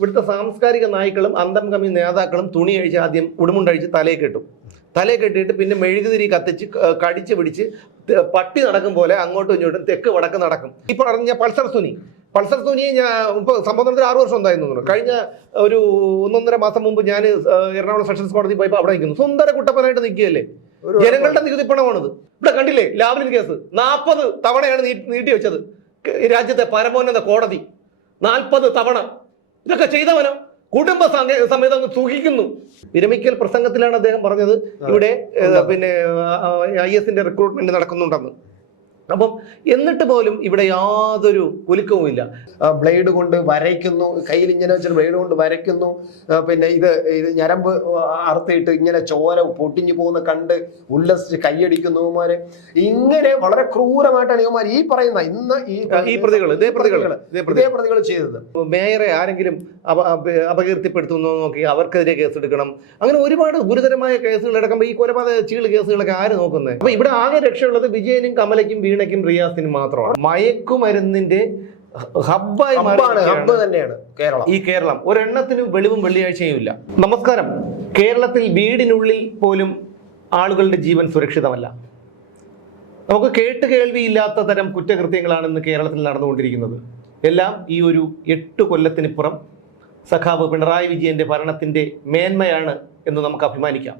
ഇവിടുത്തെ സാംസ്കാരിക നായ്ക്കളും അന്തം കമ്മി നേതാക്കളും തുണി അഴിച്ച് ആദ്യം ഉടുമുണ്ടഴിച്ച് തലയെ കെട്ടും. തലയെ കെട്ടിയിട്ട് പിന്നെ മെഴുകുതിരി കത്തിച്ച് കടിച്ച് പിടിച്ച് പട്ടി നടക്കും പോലെ അങ്ങോട്ടും ഇങ്ങോട്ടും തെക്ക് വടക്ക് നടക്കും. ഈ പറഞ്ഞ പൾസർ സുനി ഞാൻ ഇപ്പോൾ സംഭവത്തിൽ 6 വർഷം ഉണ്ടായിരുന്നു തോന്നുന്നു. കഴിഞ്ഞ ഒരു 1.5 മാസം മുമ്പ് ഞാൻ എറണാകുളം സെഷൻസ് കോടതി പോയപ്പോൾ അവിടെ നിൽക്കുന്നു. സുന്ദര കുട്ടപ്പനായിട്ട് നിൽക്കുകയല്ലേ. ജനങ്ങളുടെ നികുതി പണമാണിത്. ഇവിടെ കണ്ടില്ലേ ലാവ്ലിൻ കേസ് 40 തവണയാണ് നീട്ടി വെച്ചത്. രാജ്യത്തെ പരമോന്നത കോടതി 40 തവണ. ഇതൊക്കെ ചെയ്തവനോ കുടുംബ സമേതം സുഖിക്കുന്നു. വിരമിക്കൽ പ്രസംഗത്തിലാണ് അദ്ദേഹം പറഞ്ഞത് ഇവിടെ പിന്നെ IS റിക്രൂട്ട്മെന്റ് നടക്കുന്നുണ്ടെന്ന്. അപ്പം എന്നിട്ട് പോലും ഇവിടെ യാതൊരു കുലുക്കവുമില്ല. ബ്ലേഡ് കൊണ്ട് വരയ്ക്കുന്നു, കയ്യിൽ ഇങ്ങനെ വെച്ചിട്ട് ബ്ലേഡ് കൊണ്ട് വരയ്ക്കുന്നു. പിന്നെ ഇത് ഞരമ്പ് അറുത്തിട്ട് ഇങ്ങനെ ചോര പൊട്ടിഞ്ഞു പോകുന്ന കണ്ട് ഉല്ലസിച്ച് കൈയടിക്കുന്നവന്മാര്. ഇങ്ങനെ വളരെ ക്രൂരമായിട്ടാണ് ഇവന്മാർ ഈ പറയുന്ന ഇന്ന് ഈ പ്രതികൾ ചെയ്തത്. മേയറെ ആരെങ്കിലും അപകീർത്തിപ്പെടുത്തുന്നു നോക്കി അവർക്കെതിരെ കേസെടുക്കണം. അങ്ങനെ ഒരുപാട് ഗുരുതരമായ കേസുകൾ അടക്കം ഈ കൊലപാതക ചീള് കേസുകളൊക്കെ ആര് നോക്കുന്നത്? അപ്പൊ ഇവിടെ ആകെ രക്ഷയുള്ളത് വിജയനും കമലയ്ക്കും വീണയ്ക്കും റിയാസിനും മാത്രമാണ്. മയക്കുമരുന്നിന്റെ ഹബ്ബായി തന്നെയാണ് ഈ കേരളം. ഒരെണ്ണത്തിന് വെളിവും വെള്ളിയാഴ്ചയും ഇല്ല. നമസ്കാരം. കേരളത്തിൽ വീടിനുള്ളിൽ പോലും ആളുകളുടെ ജീവൻ സുരക്ഷിതമല്ല. നമുക്ക് കേൾവിയില്ലാത്ത തരം കുറ്റകൃത്യങ്ങളാണ് ഇന്ന് കേരളത്തിൽ നടന്നുകൊണ്ടിരിക്കുന്നത്. എല്ലാം ഈ ഒരു 8 കൊല്ലത്തിനിപ്പുറം സഖാവ് പിണറായി വിജയന്റെ ഭരണത്തിന്റെ മേന്മയാണ് എന്ന് നമുക്ക് അഭിമാനിക്കാം.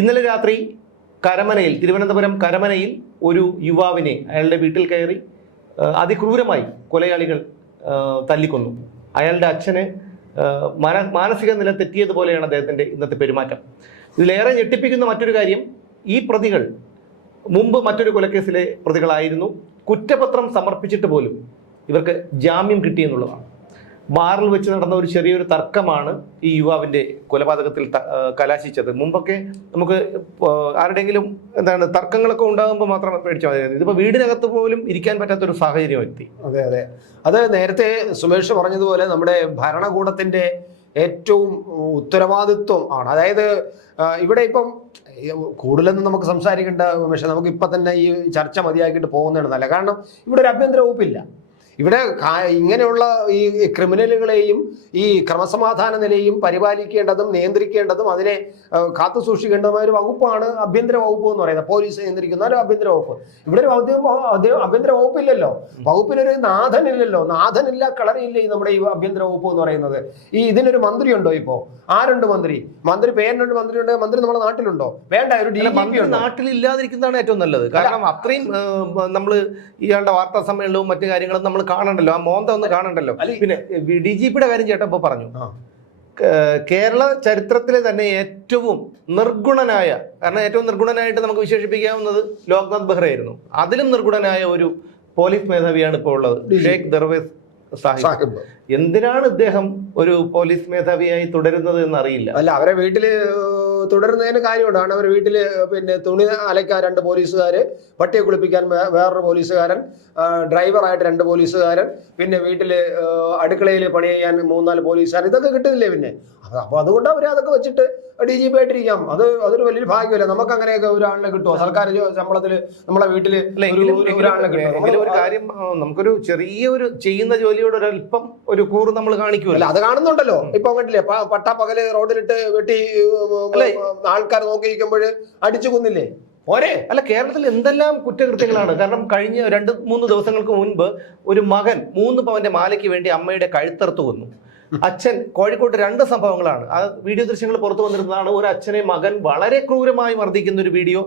ഇന്നലെ രാത്രി തിരുവനന്തപുരം കരമനയിൽ ഒരു യുവാവിനെ അയാളുടെ വീട്ടിൽ കയറി അതിക്രൂരമായി കൊലയാളികൾ തല്ലിക്കൊന്നു. അയാളുടെ അച്ഛന് മാനസിക നില തെറ്റിയതുപോലെയാണ് അദ്ദേഹത്തിൻ്റെ ഇന്നത്തെ പെരുമാറ്റം. ഇതിലേറെ ഞെട്ടിപ്പിക്കുന്ന മറ്റൊരു കാര്യം, ഈ പ്രതികൾ മുമ്പ് മറ്റൊരു കൊലക്കേസിലെ പ്രതികളായിരുന്നു. കുറ്റപത്രം സമർപ്പിച്ചിട്ട് പോലും ഇവർക്ക് ജാമ്യം കിട്ടിയെന്നുള്ളതാണ്. ബാറിൽ വെച്ച് നടന്ന ഒരു ചെറിയൊരു തർക്കമാണ് ഈ യുവാവിൻ്റെ കൊലപാതകത്തിൽ കലാശിച്ചത്. മുമ്പൊക്കെ നമുക്ക് ആരുടെയെങ്കിലും തർക്കങ്ങളൊക്കെ ഉണ്ടാകുമ്പോൾ മാത്രം പേടിച്ചാൽ മതി. ഇതിപ്പോൾ വീടിനകത്ത് പോലും ഇരിക്കാൻ പറ്റാത്തൊരു സാഹചര്യം എത്തി. അതെ. അത് നേരത്തെ സുമേഷ് പറഞ്ഞതുപോലെ നമ്മുടെ ഭരണകൂടത്തിന്റെ ഏറ്റവും ഉത്തരവാദിത്വം ആണ്. അതായത് ഇവിടെ ഇപ്പം കൂടുതലൊന്നും നമുക്ക് സംസാരിക്കേണ്ട, പക്ഷെ നമുക്ക് ഇപ്പം തന്നെ ഈ ചർച്ച മതിയാക്കിയിട്ട് പോകുന്നതാണ് നല്ല. കാരണം ഇവിടെ ഒരു ആഭ്യന്തര വകുപ്പില്ല. ഇവിടെ ഇങ്ങനെയുള്ള ഈ ക്രിമിനലുകളെയും ഈ ക്രമസമാധാന നിലയും പരിപാലിക്കേണ്ടതും നിയന്ത്രിക്കേണ്ടതും അതിനെ കാത്തു സൂക്ഷിക്കേണ്ടതുമായ ഒരു വകുപ്പാണ് ആഭ്യന്തര വകുപ്പ് എന്ന് പറയുന്നത്. പോലീസ് നിയന്ത്രിക്കുന്ന ഒരു ആഭ്യന്തര വകുപ്പ്. ഇവിടെ ഒരു ആഭ്യന്തര വകുപ്പില്ലല്ലോ. വകുപ്പിനൊരു നാഥനില്ലല്ലോ. നാഥനില്ല കളറിയില്ല ഈ നമ്മുടെ ഈ ആഭ്യന്തര വകുപ്പ് എന്ന് പറയുന്നത്. ഇതിനൊരു മന്ത്രി ഉണ്ടോ? ഇപ്പോ ആരുണ്ട് മന്ത്രി? പേരിനുണ്ട് മന്ത്രി ഉണ്ട്. മന്ത്രി നമ്മുടെ നാട്ടിലുണ്ടോ? വേണ്ട. ഒരു DGP നാട്ടിലില്ലാതിരിക്കുന്നതാണ് ഏറ്റവും നല്ലത്. കാരണം അത്രയും നമ്മൾ ഇയാളുടെ വാർത്താ സമ്മേളനവും മറ്റു കാര്യങ്ങളും നമ്മൾ കാണണ്ടല്ലോ. ആ മോന്ത ഒന്ന് കാണണ്ടല്ലോ. പിന്നെ DGPയുടെ കാര്യം ചേട്ടൻ ഇപ്പൊ പറഞ്ഞു. കേരള ചരിത്രത്തിലെ തന്നെ ഏറ്റവും നിർഗുണനായ, കാരണം ഏറ്റവും നിർഗുണനായിട്ട് നമുക്ക് വിശേഷിപ്പിക്കാവുന്നത് ലോക്നാഥ് ബെഹ്റ ആയിരുന്നു. അതിലും നിർഗുണനായ ഒരു പോലീസ് മേധാവിയാണ് ഇപ്പോൾ ഉള്ളത്, ഷേഖ് ദർവേസ് സാഹിബ്. എന്തിനാണ് ഇദ്ദേഹം ഒരു പോലീസ് മേധാവിയായി തുടരുന്നത് എന്നറിയില്ല. അല്ല, അവരെ വീട്ടില് തുടരുന്നതിന് കാര്യമുണ്ടാണ്. അവരുടെ വീട്ടില് പിന്നെ തുണി അലയ്ക്കാൻ 2 പോലീസുകാര്, പട്ടിയെ കുളിപ്പിക്കാൻ വേറൊരു പോലീസുകാരൻ, ഡ്രൈവറായിട്ട് 2 പോലീസുകാരൻ, പിന്നെ വീട്ടില് അടുക്കളയിൽ പണി ചെയ്യാൻ 3-4 പോലീസുകാരൻ. ഇതൊക്കെ കിട്ടുന്നില്ലേ പിന്നെ? അപ്പൊ അതുകൊണ്ട് അവരെ അതൊക്കെ വെച്ചിട്ട് DGP ആയിട്ടിരിക്കാം. അതൊരു വലിയൊരു ഭാഗ്യമല്ല. നമുക്ക് അങ്ങനെയൊക്കെ ഒരാളിനെ കിട്ടുമോ? സർക്കാർ ശമ്പളത്തില് നമ്മളെ വീട്ടില് ഒരാളിനെ കിട്ടും? ഒരു കാര്യം, നമുക്കൊരു ചെറിയൊരു ചെയ്യുന്ന ജോലിയോട് ഒരല്പം ഒരു കൂറ് നമ്മൾ കാണിക്കുമല്ലോ. അത് കാണുന്നുണ്ടല്ലോ. ഇപ്പൊ കണ്ടില്ലേ, പട്ടാപ്പകല് റോഡിലിട്ട് വെട്ടി ആൾക്കാർ നോക്കിയിരിക്കുമ്പോൾ അടിച്ചു കൊന്നില്ലേ? അല്ല, കേരളത്തിൽ എന്തെല്ലാം കുറ്റകൃത്യങ്ങളാണ്. കാരണം കഴിഞ്ഞ 2-3 ദിവസങ്ങൾക്ക് മുൻപ് ഒരു മകൻ 3 പവന്റെ മാലയ്ക്ക് വേണ്ടി അമ്മയുടെ കഴുത്തറുത്തു കൊന്നു. അച്ഛൻ കോഴിക്കോട്ട് 2 സംഭവങ്ങളാണ്. ആ വീഡിയോ ദൃശ്യങ്ങൾ പുറത്തു വന്നിരുന്നതാണ്. ഒരു അച്ഛനെ മകൻ വളരെ ക്രൂരമായി മർദ്ദിക്കുന്ന ഒരു വീഡിയോ.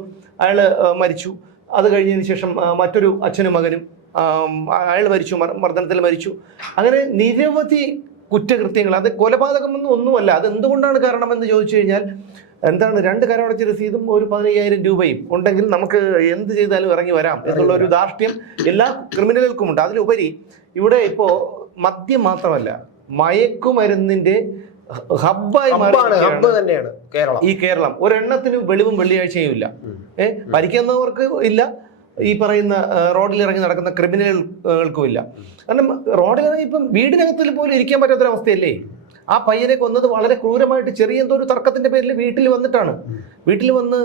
അയാൾ മരിച്ചു. അത് കഴിഞ്ഞതിന് ശേഷം മറ്റൊരു അച്ഛനും മകനും അയാൾ മരിച്ചു, മർദ്ദനത്തിൽ മരിച്ചു. അങ്ങനെ നിരവധി കുറ്റകൃത്യങ്ങൾ. അത് കൊലപാതകമൊന്നും ഒന്നുമല്ല. അത് എന്തുകൊണ്ടാണ് കാരണമെന്ന് ചോദിച്ചു കഴിഞ്ഞാൽ, 2 കരമടച്ച രസീതും ഒരു 15,000 രൂപയും ഉണ്ടെങ്കിൽ നമുക്ക് എന്ത് ചെയ്താലും ഇറങ്ങി വരാം എന്നുള്ള ഒരു ധാർഷ്ട്യം എല്ലാ ക്രിമിനലുകൾക്കുമുണ്ട്. അതിലുപരി ഇവിടെ ഇപ്പോൾ മദ്യം മാത്രമല്ല, മയക്കുമരുന്നിന്റെ ഹബ്ബായി തന്നെയാണ് ഈ കേരളം. ഒരെണ്ണത്തിന് വെളിവും വെള്ളിയാഴ്ചയും ഇല്ല. ഭരിക്കുന്നവർക്ക് ഇല്ല, ഈ പറയുന്ന റോഡിൽ ഇറങ്ങി നടക്കുന്ന ക്രിമിനലുകൾക്കും ഇല്ല. കാരണം റോഡിലിറങ്ങി ഇപ്പം വീടിനകത്തിൽ പോലും ഇരിക്കാൻ പറ്റാത്തൊരവസ്ഥയല്ലേ? ആ പയ്യനെ കൊന്നത് വളരെ ക്രൂരമായിട്ട് ചെറിയ എന്തോ ഒരു തർക്കത്തിന്റെ പേരിൽ വീട്ടിൽ വന്നിട്ടാണ്. വീട്ടിൽ വന്ന്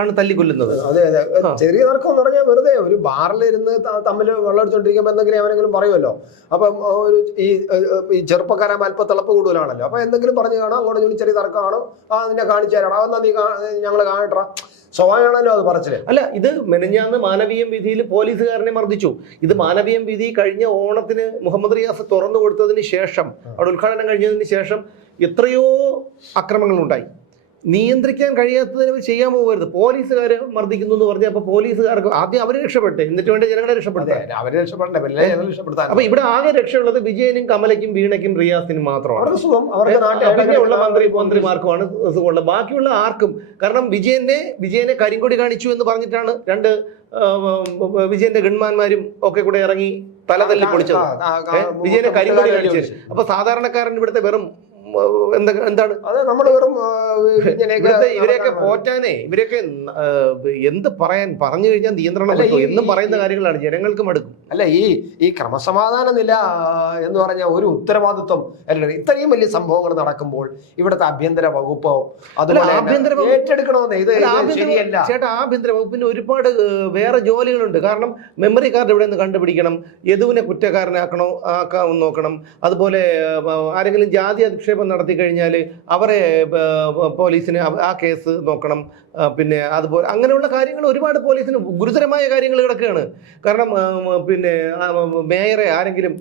ആണ് തല്ലിക്കൊല്ലുന്നത്. അതെ അതെ, ചെറിയ തർക്കം എന്ന് പറഞ്ഞാൽ വെറുതെ ഒരു ബാറിലിരുന്ന് തമ്മിൽ വെള്ളമടിച്ചോണ്ടിരിക്കുമ്പോൾ എന്തെങ്കിലും അവനെങ്കിലും പറയുമല്ലോ. അപ്പം ഒരു ഈ ചെറുപ്പക്കാരാൻ അല്പം തിളപ്പ് കൂടുതലാണല്ലോ. അപ്പൊ എന്തെങ്കിലും പറഞ്ഞു കാണാം, അങ്ങോട്ട് ജോലി ചെറിയ തർക്കമാണോ, നിന്നെ കാണിച്ചു തരണം, അതെന്നാ നീ ഞങ്ങൾ കാണട്ടാ, സ്വാഭാവികമാണല്ലോ അത് പറച്ചില്. അല്ല, ഇത് മെനഞ്ഞാന്ന് മാനവീയം വീതിയിൽ പോലീസുകാരനെ മർദ്ദിച്ചു. ഇത് മാനവീയം വീതി കഴിഞ്ഞ ഓണത്തിന് മുഹമ്മദ് റിയാസ് തുറന്നു കൊടുത്തതിന് ശേഷം, അവിടെ ഉദ്ഘാടനം കഴിഞ്ഞതിന് ശേഷം എത്രയോ അക്രമങ്ങൾ ഉണ്ടായി. നിയന്ത്രിക്കാൻ കഴിയാത്തതിന് ചെയ്യാൻ പോകരുത്. പോലീസുകാർ മർദ്ദിക്കുന്നു എന്ന് പറഞ്ഞാൽ അപ്പൊ പോലീസുകാർക്ക് ആദ്യം അവര് രക്ഷപ്പെട്ടെ, എന്നിട്ട് വേണ്ട ജനങ്ങളെ രക്ഷപ്പെടുത്താൻ. അവരെ രക്ഷപ്പെടണ്ടേ, രക്ഷപ്പെടുത്താൻ. അപ്പൊ ഇവിടെ ആകെ രക്ഷയുള്ളത് വിജയനും കമലയ്ക്കും വീണയ്ക്കും റിയാസിനും മാത്രമാണ്. പിന്നെയുള്ള മന്ത്രിമാർക്കുമാണ് സുഖമുള്ളത്, ബാക്കിയുള്ള ആർക്കും. കാരണം വിജയനെ കരിങ്കൊടി കാണിച്ചു എന്ന് പറഞ്ഞിട്ടാണ് രണ്ട് വിജയന്റെ ഗൺമാന്മാരും ഒക്കെ കൂടെ ഇറങ്ങി തലതല്ലി പൊളിച്ചത്. വിജയനെ കരിങ്കൊടി കാണിച്ചത്. അപ്പൊ സാധാരണക്കാരൻ ഇവിടുത്തെ വെറും എന്താണ് അത് നമ്മൾ വെറും ഇവരെയൊക്കെ പോറ്റാനേ, ഇവരെയൊക്കെ എന്ത് പറഞ്ഞു കഴിഞ്ഞാൽ നിയന്ത്രണം എന്നും പറയുന്ന കാര്യങ്ങളാണ്, ജനങ്ങൾക്ക് മടുക്കും. അല്ല, ഈ ക്രമസമാധാന നില എന്ന് പറഞ്ഞ ഒരു ഉത്തരവാദിത്വം അല്ല. ഇത്രയും വലിയ സംഭവങ്ങൾ നടക്കുമ്പോൾ ഇവിടുത്തെ ആഭ്യന്തര വകുപ്പോ അതുപോലെ ഏറ്റെടുക്കണമെന്ന് ഇത് ശരിയല്ല ചേട്ടാ. ആഭ്യന്തര വകുപ്പിന് ഒരുപാട് വേറെ ജോലികളുണ്ട്. കാരണം മെമ്മറി കാർഡ് ഇവിടെ നിന്ന് കണ്ടുപിടിക്കണം, യദുവിനെ കുറ്റക്കാരനാക്കണോ നോക്കണം, അതുപോലെ ആരെങ്കിലും ജാതി അധിക്ഷേപം നടത്തി കഴിഞ്ഞാൽ അവരെ പോലീസിന് ആ കേസ് നോക്കണം. പിന്നെ അതുപോലെ അങ്ങനെയുള്ള കാര്യങ്ങൾ ഒരുപാട് പോലീസിന് ഗുരുതരമായ കാര്യങ്ങൾ കിടക്കുകയാണ്. കാരണം പിന്നെ മേയറെ ആരെങ്കിലും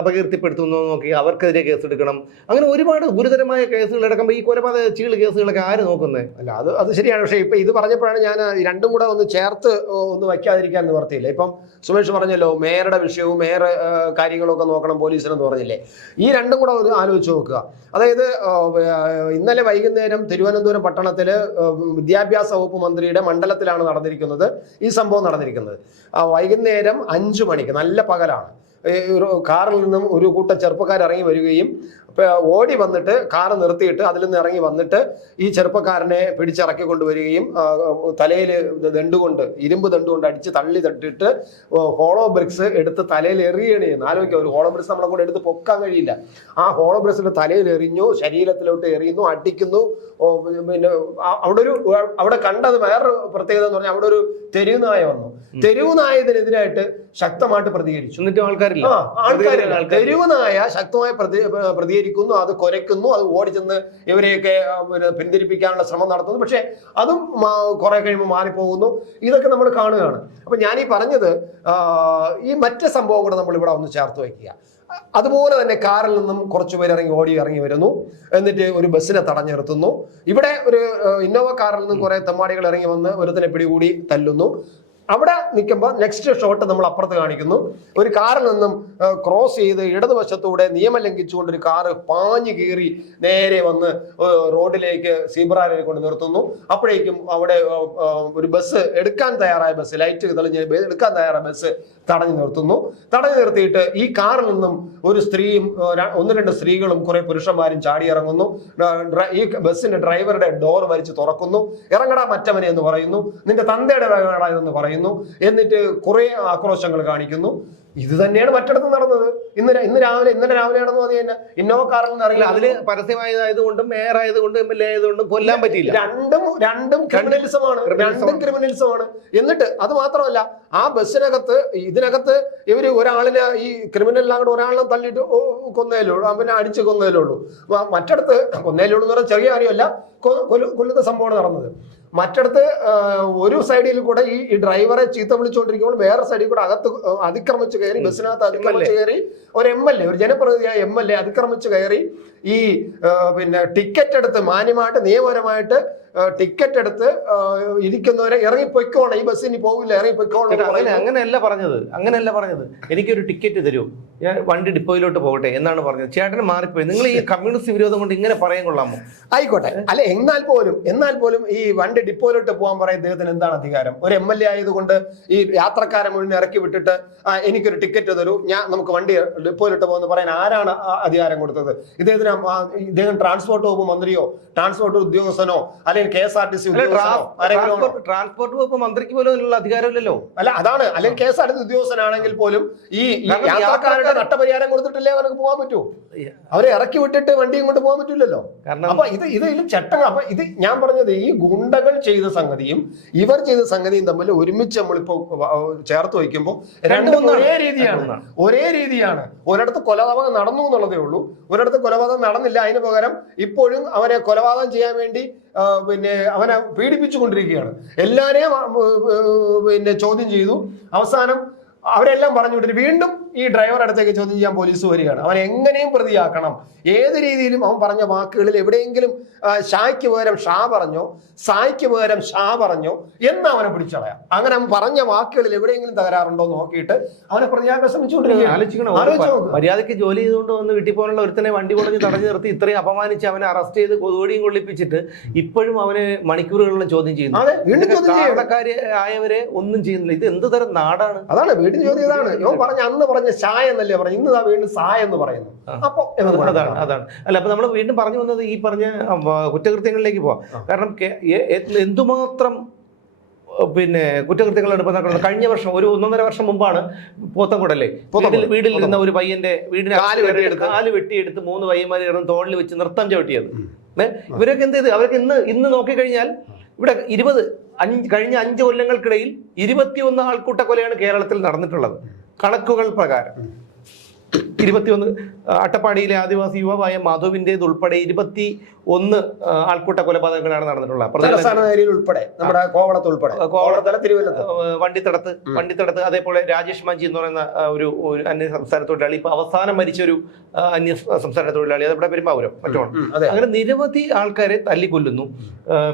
അപകീർത്തിപ്പെടുത്തുന്നു നോക്കി അവർക്കെതിരെ കേസെടുക്കണം. അങ്ങനെ ഒരുപാട് ഗുരുതരമായ കേസുകൾ എടുക്കുമ്പോൾ ഈ കൊലപാതക ചീള് കേസുകളൊക്കെ ആര് നോക്കുന്നത്? അല്ല, അത് ശരിയാണ്. പക്ഷേ ഇപ്പൊ ഇത് പറഞ്ഞപ്പോഴാണ് ഞാൻ രണ്ടും കൂടെ ഒന്ന് ചേർത്ത് ഒന്ന് വയ്ക്കാതിരിക്കാൻ നിവർത്തിയില്ല. ഇപ്പം സുമേഷ് പറഞ്ഞല്ലോ, മേയറുടെ വിഷയവും മേയർ കാര്യങ്ങളൊക്കെ നോക്കണം പോലീസിനെന്ന് പറഞ്ഞില്ലേ. ഈ രണ്ടും കൂടെ ഒന്ന് ആലോചിച്ച് നോക്കുക. അതായത് ഇന്നലെ വൈകുന്നേരം തിരുവനന്തപുരം പട്ടണത്തില് വിദ്യാഭ്യാസ വകുപ്പ് മന്ത്രിയുടെ മണ്ഡലത്തിലാണ് നടന്നിരിക്കുന്നത് ഈ സംഭവം നടന്നിരിക്കുന്നത്. വൈകുന്നേരം 5 മണിക്ക്, നല്ല പകലാണ്, കാറിൽ നിന്നും ഒരു കൂട്ടം ചെറുപ്പക്കാർ ഇറങ്ങി വരികയും ഓടി വന്നിട്ട് കാറ് നിർത്തിയിട്ട് അതിൽ നിന്ന് ഇറങ്ങി വന്നിട്ട് ഈ ചെറുപ്പക്കാരനെ പിടിച്ചിറക്കി കൊണ്ടുവരികയും തലയിൽ ഇരുമ്പ് ദണ്ടുകൊണ്ട് അടിച്ച് തള്ളി തട്ടിട്ട് ഹോളോ ബ്രിക്സ് എടുത്ത് തലയിൽ എറിയണ ചെയ്യുന്നു. ആലോചിക്കുക, ഒരു ഹോളോ ബ്രിക്സ് നമ്മളെ കൊണ്ട് എടുത്ത് പൊക്കാൻ കഴിയില്ല. ആ ഹോളോ ബ്രിക്സിന്റെ തലയിൽ എറിഞ്ഞു, ശരീരത്തിലോട്ട് എറിയുന്നു, അടിക്കുന്നു. പിന്നെ അവിടെ കണ്ടത് വേറൊരു പ്രത്യേകത എന്ന് പറഞ്ഞാൽ അവിടെ ഒരു തെരുവ് നായ വന്നു. തെരുവ് നായതിനെതിരായിട്ട് ശക്തമായിട്ട് പ്രതികരിച്ചു. എന്നിട്ട് ആൾക്കാരില്ല. തെരുവ് നായ ശക്തമായി പ്രതികരിക്കുന്നു, അത് കുരയ്ക്കുന്നു, അത് ഓടിച്ചെന്ന് ഇവരെയൊക്കെ പിന്തിരിപ്പിക്കാനുള്ള ശ്രമം നടത്തുന്നു. പക്ഷെ അതും കുറെ കഴിയുമ്പോൾ മാറിപ്പോകുന്നു. ഇതൊക്കെ നമ്മൾ കാണുകയാണ്. അപ്പൊ ഞാൻ ഈ പറഞ്ഞത് ഈ മറ്റ് സംഭവം കൂടെ നമ്മൾ ഇവിടെ ഒന്ന് ചേർത്ത് വയ്ക്കുക. അതുപോലെ തന്നെ കാറിൽ നിന്നും കുറച്ചുപേർ ഇറങ്ങി വരുന്നു. എന്നിട്ട് ഒരു ബസ്സിനെ തടഞ്ഞു നിർത്തുന്നു. ഇവിടെ ഒരു ഇന്നോവ കാറിൽ നിന്നും കുറെ തെമ്മാടികൾ ഇറങ്ങി വന്ന് ഒരുത്തിനെ പിടികൂടി തല്ലുന്നു. അവിടെ നിൽക്കുമ്പോൾ നെക്സ്റ്റ് ഷോട്ട് നമ്മൾ അപ്പുറത്ത് കാണിക്കുന്നു. ഒരു കാറിൽ നിന്നും ക്രോസ് ചെയ്ത് ഇടതുവശത്തൂടെ നിയമം ലംഘിച്ചുകൊണ്ട് ഒരു കാറ് പാഞ്ഞു കീറി നേരെ വന്ന് റോഡിലേക്ക് സീബ്രയിലേക്ക് കൊണ്ട് നിർത്തുന്നു. അപ്പോഴേക്കും അവിടെ ഒരു ബസ് എടുക്കാൻ തയ്യാറായ ബസ്, ലൈറ്റ് തെളിഞ്ഞ് എടുക്കാൻ തയ്യാറായ ബസ് തടഞ്ഞു നിർത്തിയിട്ട് ഈ കാറിൽ നിന്നും ഒരു സ്ത്രീയും 1-2 സ്ത്രീകളും കുറെ പുരുഷന്മാരും ചാടിയിറങ്ങുന്നു. ഈ ബസ്സിന്റെ ഡ്രൈവറുടെ ഡോർ വലിച്ച് തുറക്കുന്നു. ഇറങ്ങടാ മറ്റവനെ എന്ന് പറയുന്നു. നിന്റെ തന്തയുടെ വേഗടാ എന്ന് പറയുന്നു. എന്നിട്ട് കുറെ ആക്രോശങ്ങൾ കാണിക്കുന്നു. ഇത് തന്നെയാണ് മറ്റിടത്ത് നടന്നത്. ഇന്നലെ രാവിലെയാണെന്ന് പറഞ്ഞു കഴിഞ്ഞാൽ ഇന്നോവ കാറിൽ നിന്ന് ഇറങ്ങി. അതില് പരസ്യമായതുകൊണ്ടും മേയർ ആയതുകൊണ്ടും MLA ആയതുകൊണ്ടും കൊല്ലാൻ പറ്റിയില്ല. രണ്ടും ക്രിമിനലിസമാണ്. എന്നിട്ട് അത് മാത്രമല്ല, ആ ബസ്സിനകത്ത് ഇതിനകത്ത് ഇവര് ഒരാളിനെ, ഈ ക്രിമിനലിനാകട്ടെ ഒരാളിനെ തള്ളിയിട്ട് കൊന്നേലേ ഉള്ളൂ, പിന്നെ അടിച്ച് കൊന്നേലേ ഉള്ളൂ. മറ്റിടത്ത് കൊന്നേലേ ഉള്ളൂ എന്ന് പറഞ്ഞാൽ ചെറിയ കാര്യമല്ല, കൊല്ലുന്ന സംഭവമാണ് നടന്നത്. മറ്റിടത്ത് ഒരു സൈഡിൽ കൂടെ ഈ ഡ്രൈവറെ ചീത്ത വിളിച്ചുകൊണ്ടിരിക്കുമ്പോൾ വേറെ സൈഡിൽ കൂടെ അതിക്രമിച്ച് കയറി, ബസ്സിനകത്ത് അതിക്രമിച്ച് കയറി ഒരു MLA, ഒരു ജനപ്രതിനിധിയായ MLA അതിക്രമിച്ച് കയറി ഈ പിന്നെ ടിക്കറ്റ് എടുത്ത് മാന്യമായിട്ട് നിയമപരമായിട്ട് ടിക്കറ്റ് എടുത്ത് ഇരിക്കുന്നവരെ ഇറങ്ങിപ്പോയിക്കോണം, ഈ ബസ് ഇനി പോകില്ല, ഇറങ്ങിപ്പോയിക്കോണം. അങ്ങനെയല്ല പറഞ്ഞത്. എനിക്കൊരു ടിക്കറ്റ് തരൂ, ഞാൻ വണ്ടി ഡിപ്പോയിലോട്ട് പോകട്ടെ എന്നാണ് പറഞ്ഞത്. ചേട്ടന് മാറിപ്പോയി. നിങ്ങൾ ഈ കമ്മ്യൂണിസ്റ്റ് വിരോധം കൊണ്ട് ഇങ്ങനെ പറയാൻ കൊള്ളാമോ? ആയിക്കോട്ടെ. അല്ല, എന്നാൽ പോലും ഈ വണ്ടി ഡിപ്പോയിലോട്ട് പോകാൻ പറയാൻ ഇദ്ദേഹത്തിന് എന്താണ് അധികാരം? ഒരു MLA ആയതുകൊണ്ട് ഈ യാത്രക്കാരെ മുഴുവൻ ഇറക്കി വിട്ടിട്ട് എനിക്കൊരു ടിക്കറ്റ് തരൂ, നമുക്ക് വണ്ടി ഡിപ്പോയിലോട്ട് പോകുമെന്ന് പറയാൻ ആരാണ് അധികാരം കൊടുത്തത്? ഇദ്ദേഹം ട്രാൻസ്പോർട്ട് വകുപ്പ് മന്ത്രിയോ ട്രാൻസ്പോർട്ട് ഉദ്യോഗസ്ഥനോ അല്ലെങ്കിൽ അല്ലെങ്കിൽ KSRTC ഉദ്യോഗസ്ഥനോ ആരെങ്കിലും ആണോ? ട്രാൻസ്പോർട്ട് വകുപ്പ് മന്ത്രിക്ക് പോലും അതിനുള്ള അധികാരമില്ലല്ലോ. അല്ല അതാണ്, അല്ലെങ്കിൽ KSRTC ഉദ്യോഗസ്ഥനാണെങ്കിൽ പോലും ഈ യാത്രക്കാരുടെ നഷ്ടപരിഹാരം കൊടുത്തിട്ടില്ലേ അവർക്ക് പോകാൻ പറ്റൂ? അവരെ ഇറക്കി വിട്ടിട്ട് വണ്ടിയും കൊണ്ട് പോകാൻ പറ്റില്ലല്ലോ. അപ്പൊ ഇതിൽ ചട്ടങ്ങൾ. അപ്പൊ ഇത് ഞാൻ പറഞ്ഞത് ഈ ഗുണ്ടകൾ ചെയ്ത സംഗതിയും ഇവർ ചെയ്ത സംഗതിയും തമ്മിൽ ഒരുമിച്ച് നമ്മളിപ്പോ ചേർത്ത് വയ്ക്കുമ്പോൾ രണ്ടും ഒരേ രീതിയാണ്. ഒരിടത്ത് കൊലപാതകം നടന്നു എന്നുള്ളതേ ഉള്ളൂ, ഒരിടത്ത് കൊലപാതകം നടന്നില്ല. അതിന് പകരം ഇപ്പോഴും അവനെ കൊലപാതകം ചെയ്യാൻ വേണ്ടി പിന്നെ അവനെ പീഡിപ്പിച്ചുകൊണ്ടിരിക്കുകയാണ്. എല്ലാരെയും പിന്നെ ചോദ്യം ചെയ്തു. അവസാനം അവരെല്ലാം പറഞ്ഞു വിട്ടിട്ട് വീണ്ടും ഈ ഡ്രൈവർ അടുത്തേക്ക് ചോദ്യം ചെയ്യാൻ പോലീസ് വരികയാണ്. അവൻ എങ്ങനെയും പ്രതിയാക്കണം, ഏത് രീതിയിലും അവൻ പറഞ്ഞ വാക്കുകളിൽ എവിടെയെങ്കിലും ഷായ്ക്ക് പകരം ഷാ പറഞ്ഞോ സായ്ക്ക് പകരം ഷാ പറഞ്ഞോ എന്ന് അവനെ പിടിച്ചളയാം. അങ്ങനെ അവൻ പറഞ്ഞ വാക്കുകളിൽ എവിടെയെങ്കിലും തകരാറുണ്ടോ നോക്കിയിട്ട് അവനെ പ്രതിയാക്കാൻ ശ്രമിച്ചുകൊണ്ടിരിക്കുകയാണ്. മര്യാദയ്ക്ക് ജോലി ചെയ്തുകൊണ്ട് വന്ന് വീട്ടിൽ പോകാനുള്ള ഒരുത്തനെ വണ്ടി കൊണ്ടു തടഞ്ഞു നിർത്തി ഇത്രയും അപമാനിച്ച് അവനെ അറസ്റ്റ് ചെയ്ത് കൊതുകടിയും കൊള്ളിപ്പിച്ചിട്ട് ഇപ്പോഴും അവന് മണിക്കൂറുകളിലും ചോദ്യം ചെയ്യുന്നു. ആയവരെ ഒന്നും ചെയ്യുന്നില്ല. ഇത് എന്ത് തരം നാടാണ്? അതാണ് വീട്ടിൽ ചോദ്യം. ഇതാണ് ഇവൻ പറഞ്ഞ അന്ന് പറഞ്ഞ ഷായ എന്നല്ലേ പറഞ്ഞു, ഇന്ന് വീണ്ടും സായ എന്ന് പറയുന്നു. അപ്പൊ അതാണ് അല്ല. അപ്പൊ നമ്മൾ വീണ്ടും പറഞ്ഞു വന്നത് ഈ പറഞ്ഞ കുറ്റകൃത്യങ്ങളിലേക്ക് പോവാം. കാരണം എന്തുമാത്രം പിന്നെ കുറ്റകൃത്യങ്ങളാണ് ഇപ്പൊ നടക്കുന്നത്. കഴിഞ്ഞ വർഷം ഒരു 1.5 വർഷം മുമ്പാണ് പോത്തൻകുടല്ലേ വീട്ടിൽ ഇരുന്ന ഒരു പയ്യന്റെ വീടിന് കാല് വെട്ടിയെടുത്ത് 3 പയ്യന്മാർ കിടന്ന് തോളിൽ വെച്ച് നൃത്തം ചവിട്ടിയത്. ഇവരൊക്കെ എന്ത് ചെയ്ത്? അവർക്ക് ഇന്ന് നോക്കിക്കഴിഞ്ഞാൽ ഇവിടെ കഴിഞ്ഞ 5 കൊല്ലങ്ങൾക്കിടയിൽ 21 ആൾക്കൂട്ട കൊലയാണ് കേരളത്തിൽ നടന്നിട്ടുള്ളത്. കണക്കുകൾ പ്രകാരം 21 അട്ടപ്പാടിയിലെ ആദിവാസി യുവാവായ മധുവിൻ്റെത് ഉൾപ്പെടെ 21 ആൾക്കൂട്ട കൊലപാതകങ്ങളാണ് നടന്നിട്ടുള്ളത്. വണ്ടിത്തടത്ത് അതേപോലെ രാജേഷ് മാഞ്ചി എന്ന് പറയുന്ന ഒരു അന്യ സംസ്ഥാന തൊഴിലാളി, ഇപ്പൊ അവസാനം മരിച്ചൊരു അന്യ സംസ്ഥാന തൊഴിലാളി, അതെവിടെ പെരുമ്പാവൂരോ മറ്റോ. അങ്ങനെ നിരവധി ആൾക്കാരെ തല്ലിക്കൊല്ലുന്നു.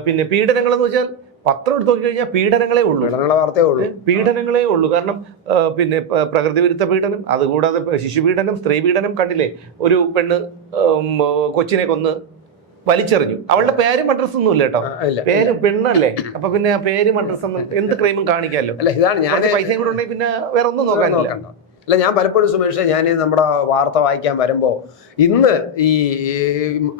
പിന്നെ പീഡനങ്ങൾ എന്ന് വെച്ചാൽ പത്രം എടുത്ത് നോക്കിക്കഴിഞ്ഞാൽ പീഡനങ്ങളേ ഉള്ളൂ. കാരണം പിന്നെ പ്രകൃതി വിരുദ്ധ പീഡനം, അതുകൂടാതെ ശിശുപീഡനം, സ്ത്രീ പീഡനം. കണ്ടില്ലേ, ഒരു പെണ്ണ് കൊച്ചിനെ കൊന്ന് വലിച്ചെറിഞ്ഞു. അവളുടെ പേരും അഡ്രസ് ഒന്നും ഇല്ല കേട്ടോ, പേര് പെണ്ണല്ലേ. അപ്പൊ പിന്നെ ആ പേരും അഡ്രസ് ഒന്നും എന്ത് ക്രൈമും കാണിക്കാമല്ലോ. പൈസയും കൂടെ ഉണ്ടെങ്കിൽ പിന്നെ വേറെ ഒന്നും നോക്കാനില്ല. അല്ല, ഞാൻ പലപ്പോഴും സുമേഷ്, ഞാൻ നമ്മുടെ വാർത്ത വായിക്കാൻ വരുമ്പോൾ ഇന്ന് ഈ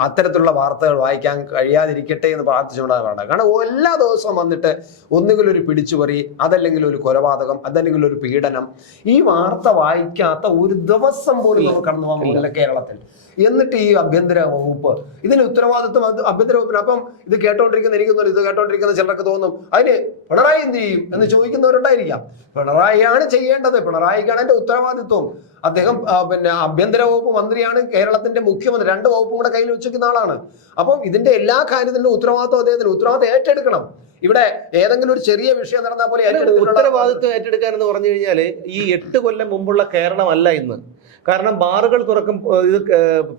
അത്തരത്തിലുള്ള വാർത്തകൾ വായിക്കാൻ കഴിയാതിരിക്കട്ടെ എന്ന് പ്രാർത്ഥിച്ചുകൊണ്ടാണ് വേണ്ടത്. കാരണം എല്ലാ ദിവസവും വന്നിട്ട് ഒന്നുകിൽ ഒരു പിടിച്ചുപറി, അതല്ലെങ്കിൽ ഒരു കൊലപാതകം, അതല്ലെങ്കിൽ ഒരു പീഡനം. ഈ വാർത്ത വായിക്കാത്ത ഒരു ദിവസം പോലും നമുക്ക് കടന്നു പോകാൻ പോകുന്നില്ല കേരളത്തിൽ. എന്നിട്ട് ഈ ആഭ്യന്തര വകുപ്പ് ഇതിന് ഉത്തരവാദിത്വം ആഭ്യന്തര വകുപ്പിന്. അപ്പം ഇത് കേട്ടോണ്ടിരിക്കുന്ന ചിലർക്ക് തോന്നും അതിന് പിണറായി എന്ത് ചെയ്യും എന്ന് ചോദിക്കുന്നവരുണ്ടായിരിക്കാം. പിണറായിയാണ് ചെയ്യേണ്ടത്, പിണറായിക്കാണ് അതിന്റെ ഉത്തരവാദിത്വം. അദ്ദേഹം പിന്നെ ആഭ്യന്തര വകുപ്പ് മന്ത്രിയാണ്, കേരളത്തിന്റെ മുഖ്യമന്ത്രി. 2 വകുപ്പും കൂടെ കയ്യിൽ വെച്ചിരിക്കുന്ന ആളാണ്. അപ്പം ഇതിന്റെ എല്ലാ കാര്യത്തിലും ഉത്തരവാദിത്വം അദ്ദേഹത്തിന്. ഉത്തരവാദിത്വം ഏറ്റെടുക്കണം. ഇവിടെ ഏതെങ്കിലും ഒരു ചെറിയ വിഷയം നടന്നാൽ പോലെ ഉത്തരവാദിത്വം ഏറ്റെടുക്കാൻ എന്ന് പറഞ്ഞു കഴിഞ്ഞാല് ഈ 8 കൊല്ലം മുമ്പുള്ള കേരളമല്ല ഇന്ന്. കാരണം ബാറുകൾ തുറക്കും, ഇത്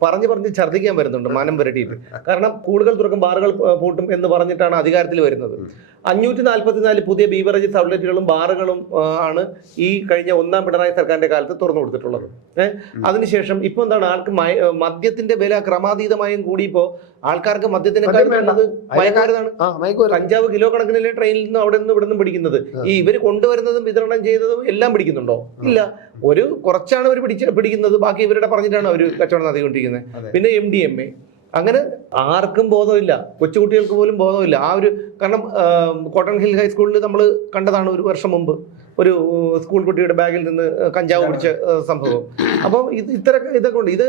പറഞ്ഞ് ഛർദ്ദിക്കാൻ വരുന്നുണ്ട് മാനം പുരട്ടിയിട്ട്. കാരണം സ്കൂളുകൾ തുറക്കും, ബാറുകൾ പൂട്ടും എന്ന് പറഞ്ഞിട്ടാണ് അധികാരത്തിൽ വരുന്നത്. 544 പുതിയ ബീവറേജസ് ഔട്ട്ലെറ്റുകളും ബാറുകളും ആണ് ഈ കഴിഞ്ഞ 1ാം പിണറായി സർക്കാരിന്റെ കാലത്ത് തുറന്നു കൊടുത്തിട്ടുള്ളത്. അതിനുശേഷം ഇപ്പൊ എന്താണ്, ആൾക്ക് മദ്യത്തിന്റെ വില ക്രമാതീതമായും കൂടിയപ്പോ ആൾക്കാർക്ക് മദ്യത്തിനേക്കാൾ വേണ്ടത് മയക്കുമരുന്നാണ്. കഞ്ചാവ് കിലോ കണക്കിനല്ലേ ട്രെയിനിൽ നിന്ന് അവിടെ നിന്ന് ഇവിടെ നിന്നും പിടിക്കുന്നത്. ഈ ഇവര് കൊണ്ടുവരുന്നതും വിതരണം ചെയ്തതും എല്ലാം പിടിക്കുന്നുണ്ടോ? ഇല്ല. ഒരു കുറച്ചാണ് അവർ പിടിക്കുന്നത്, ബാക്കി ഇവരുടെ പറഞ്ഞിട്ടാണ് അവർ കച്ചവടം നടത്തിക്കൊണ്ടിരിക്കുന്നത്. പിന്നെ MDMA. അങ്ങനെ ആർക്കും ബോധമില്ല, കൊച്ചുകുട്ടികൾക്ക് പോലും ബോധമില്ല. ആ ഒരു കാരണം കോട്ടൺ ഹിൽ ഹൈസ്കൂളിൽ നമ്മൾ കണ്ടതാണ് ഒരു വർഷം മുമ്പ് ഒരു സ്കൂൾ കുട്ടിയുടെ ബാഗിൽ നിന്ന് കഞ്ചാവ് പിടിച്ച സംഭവം. അപ്പം ഇതൊക്കെ ഉണ്ട്.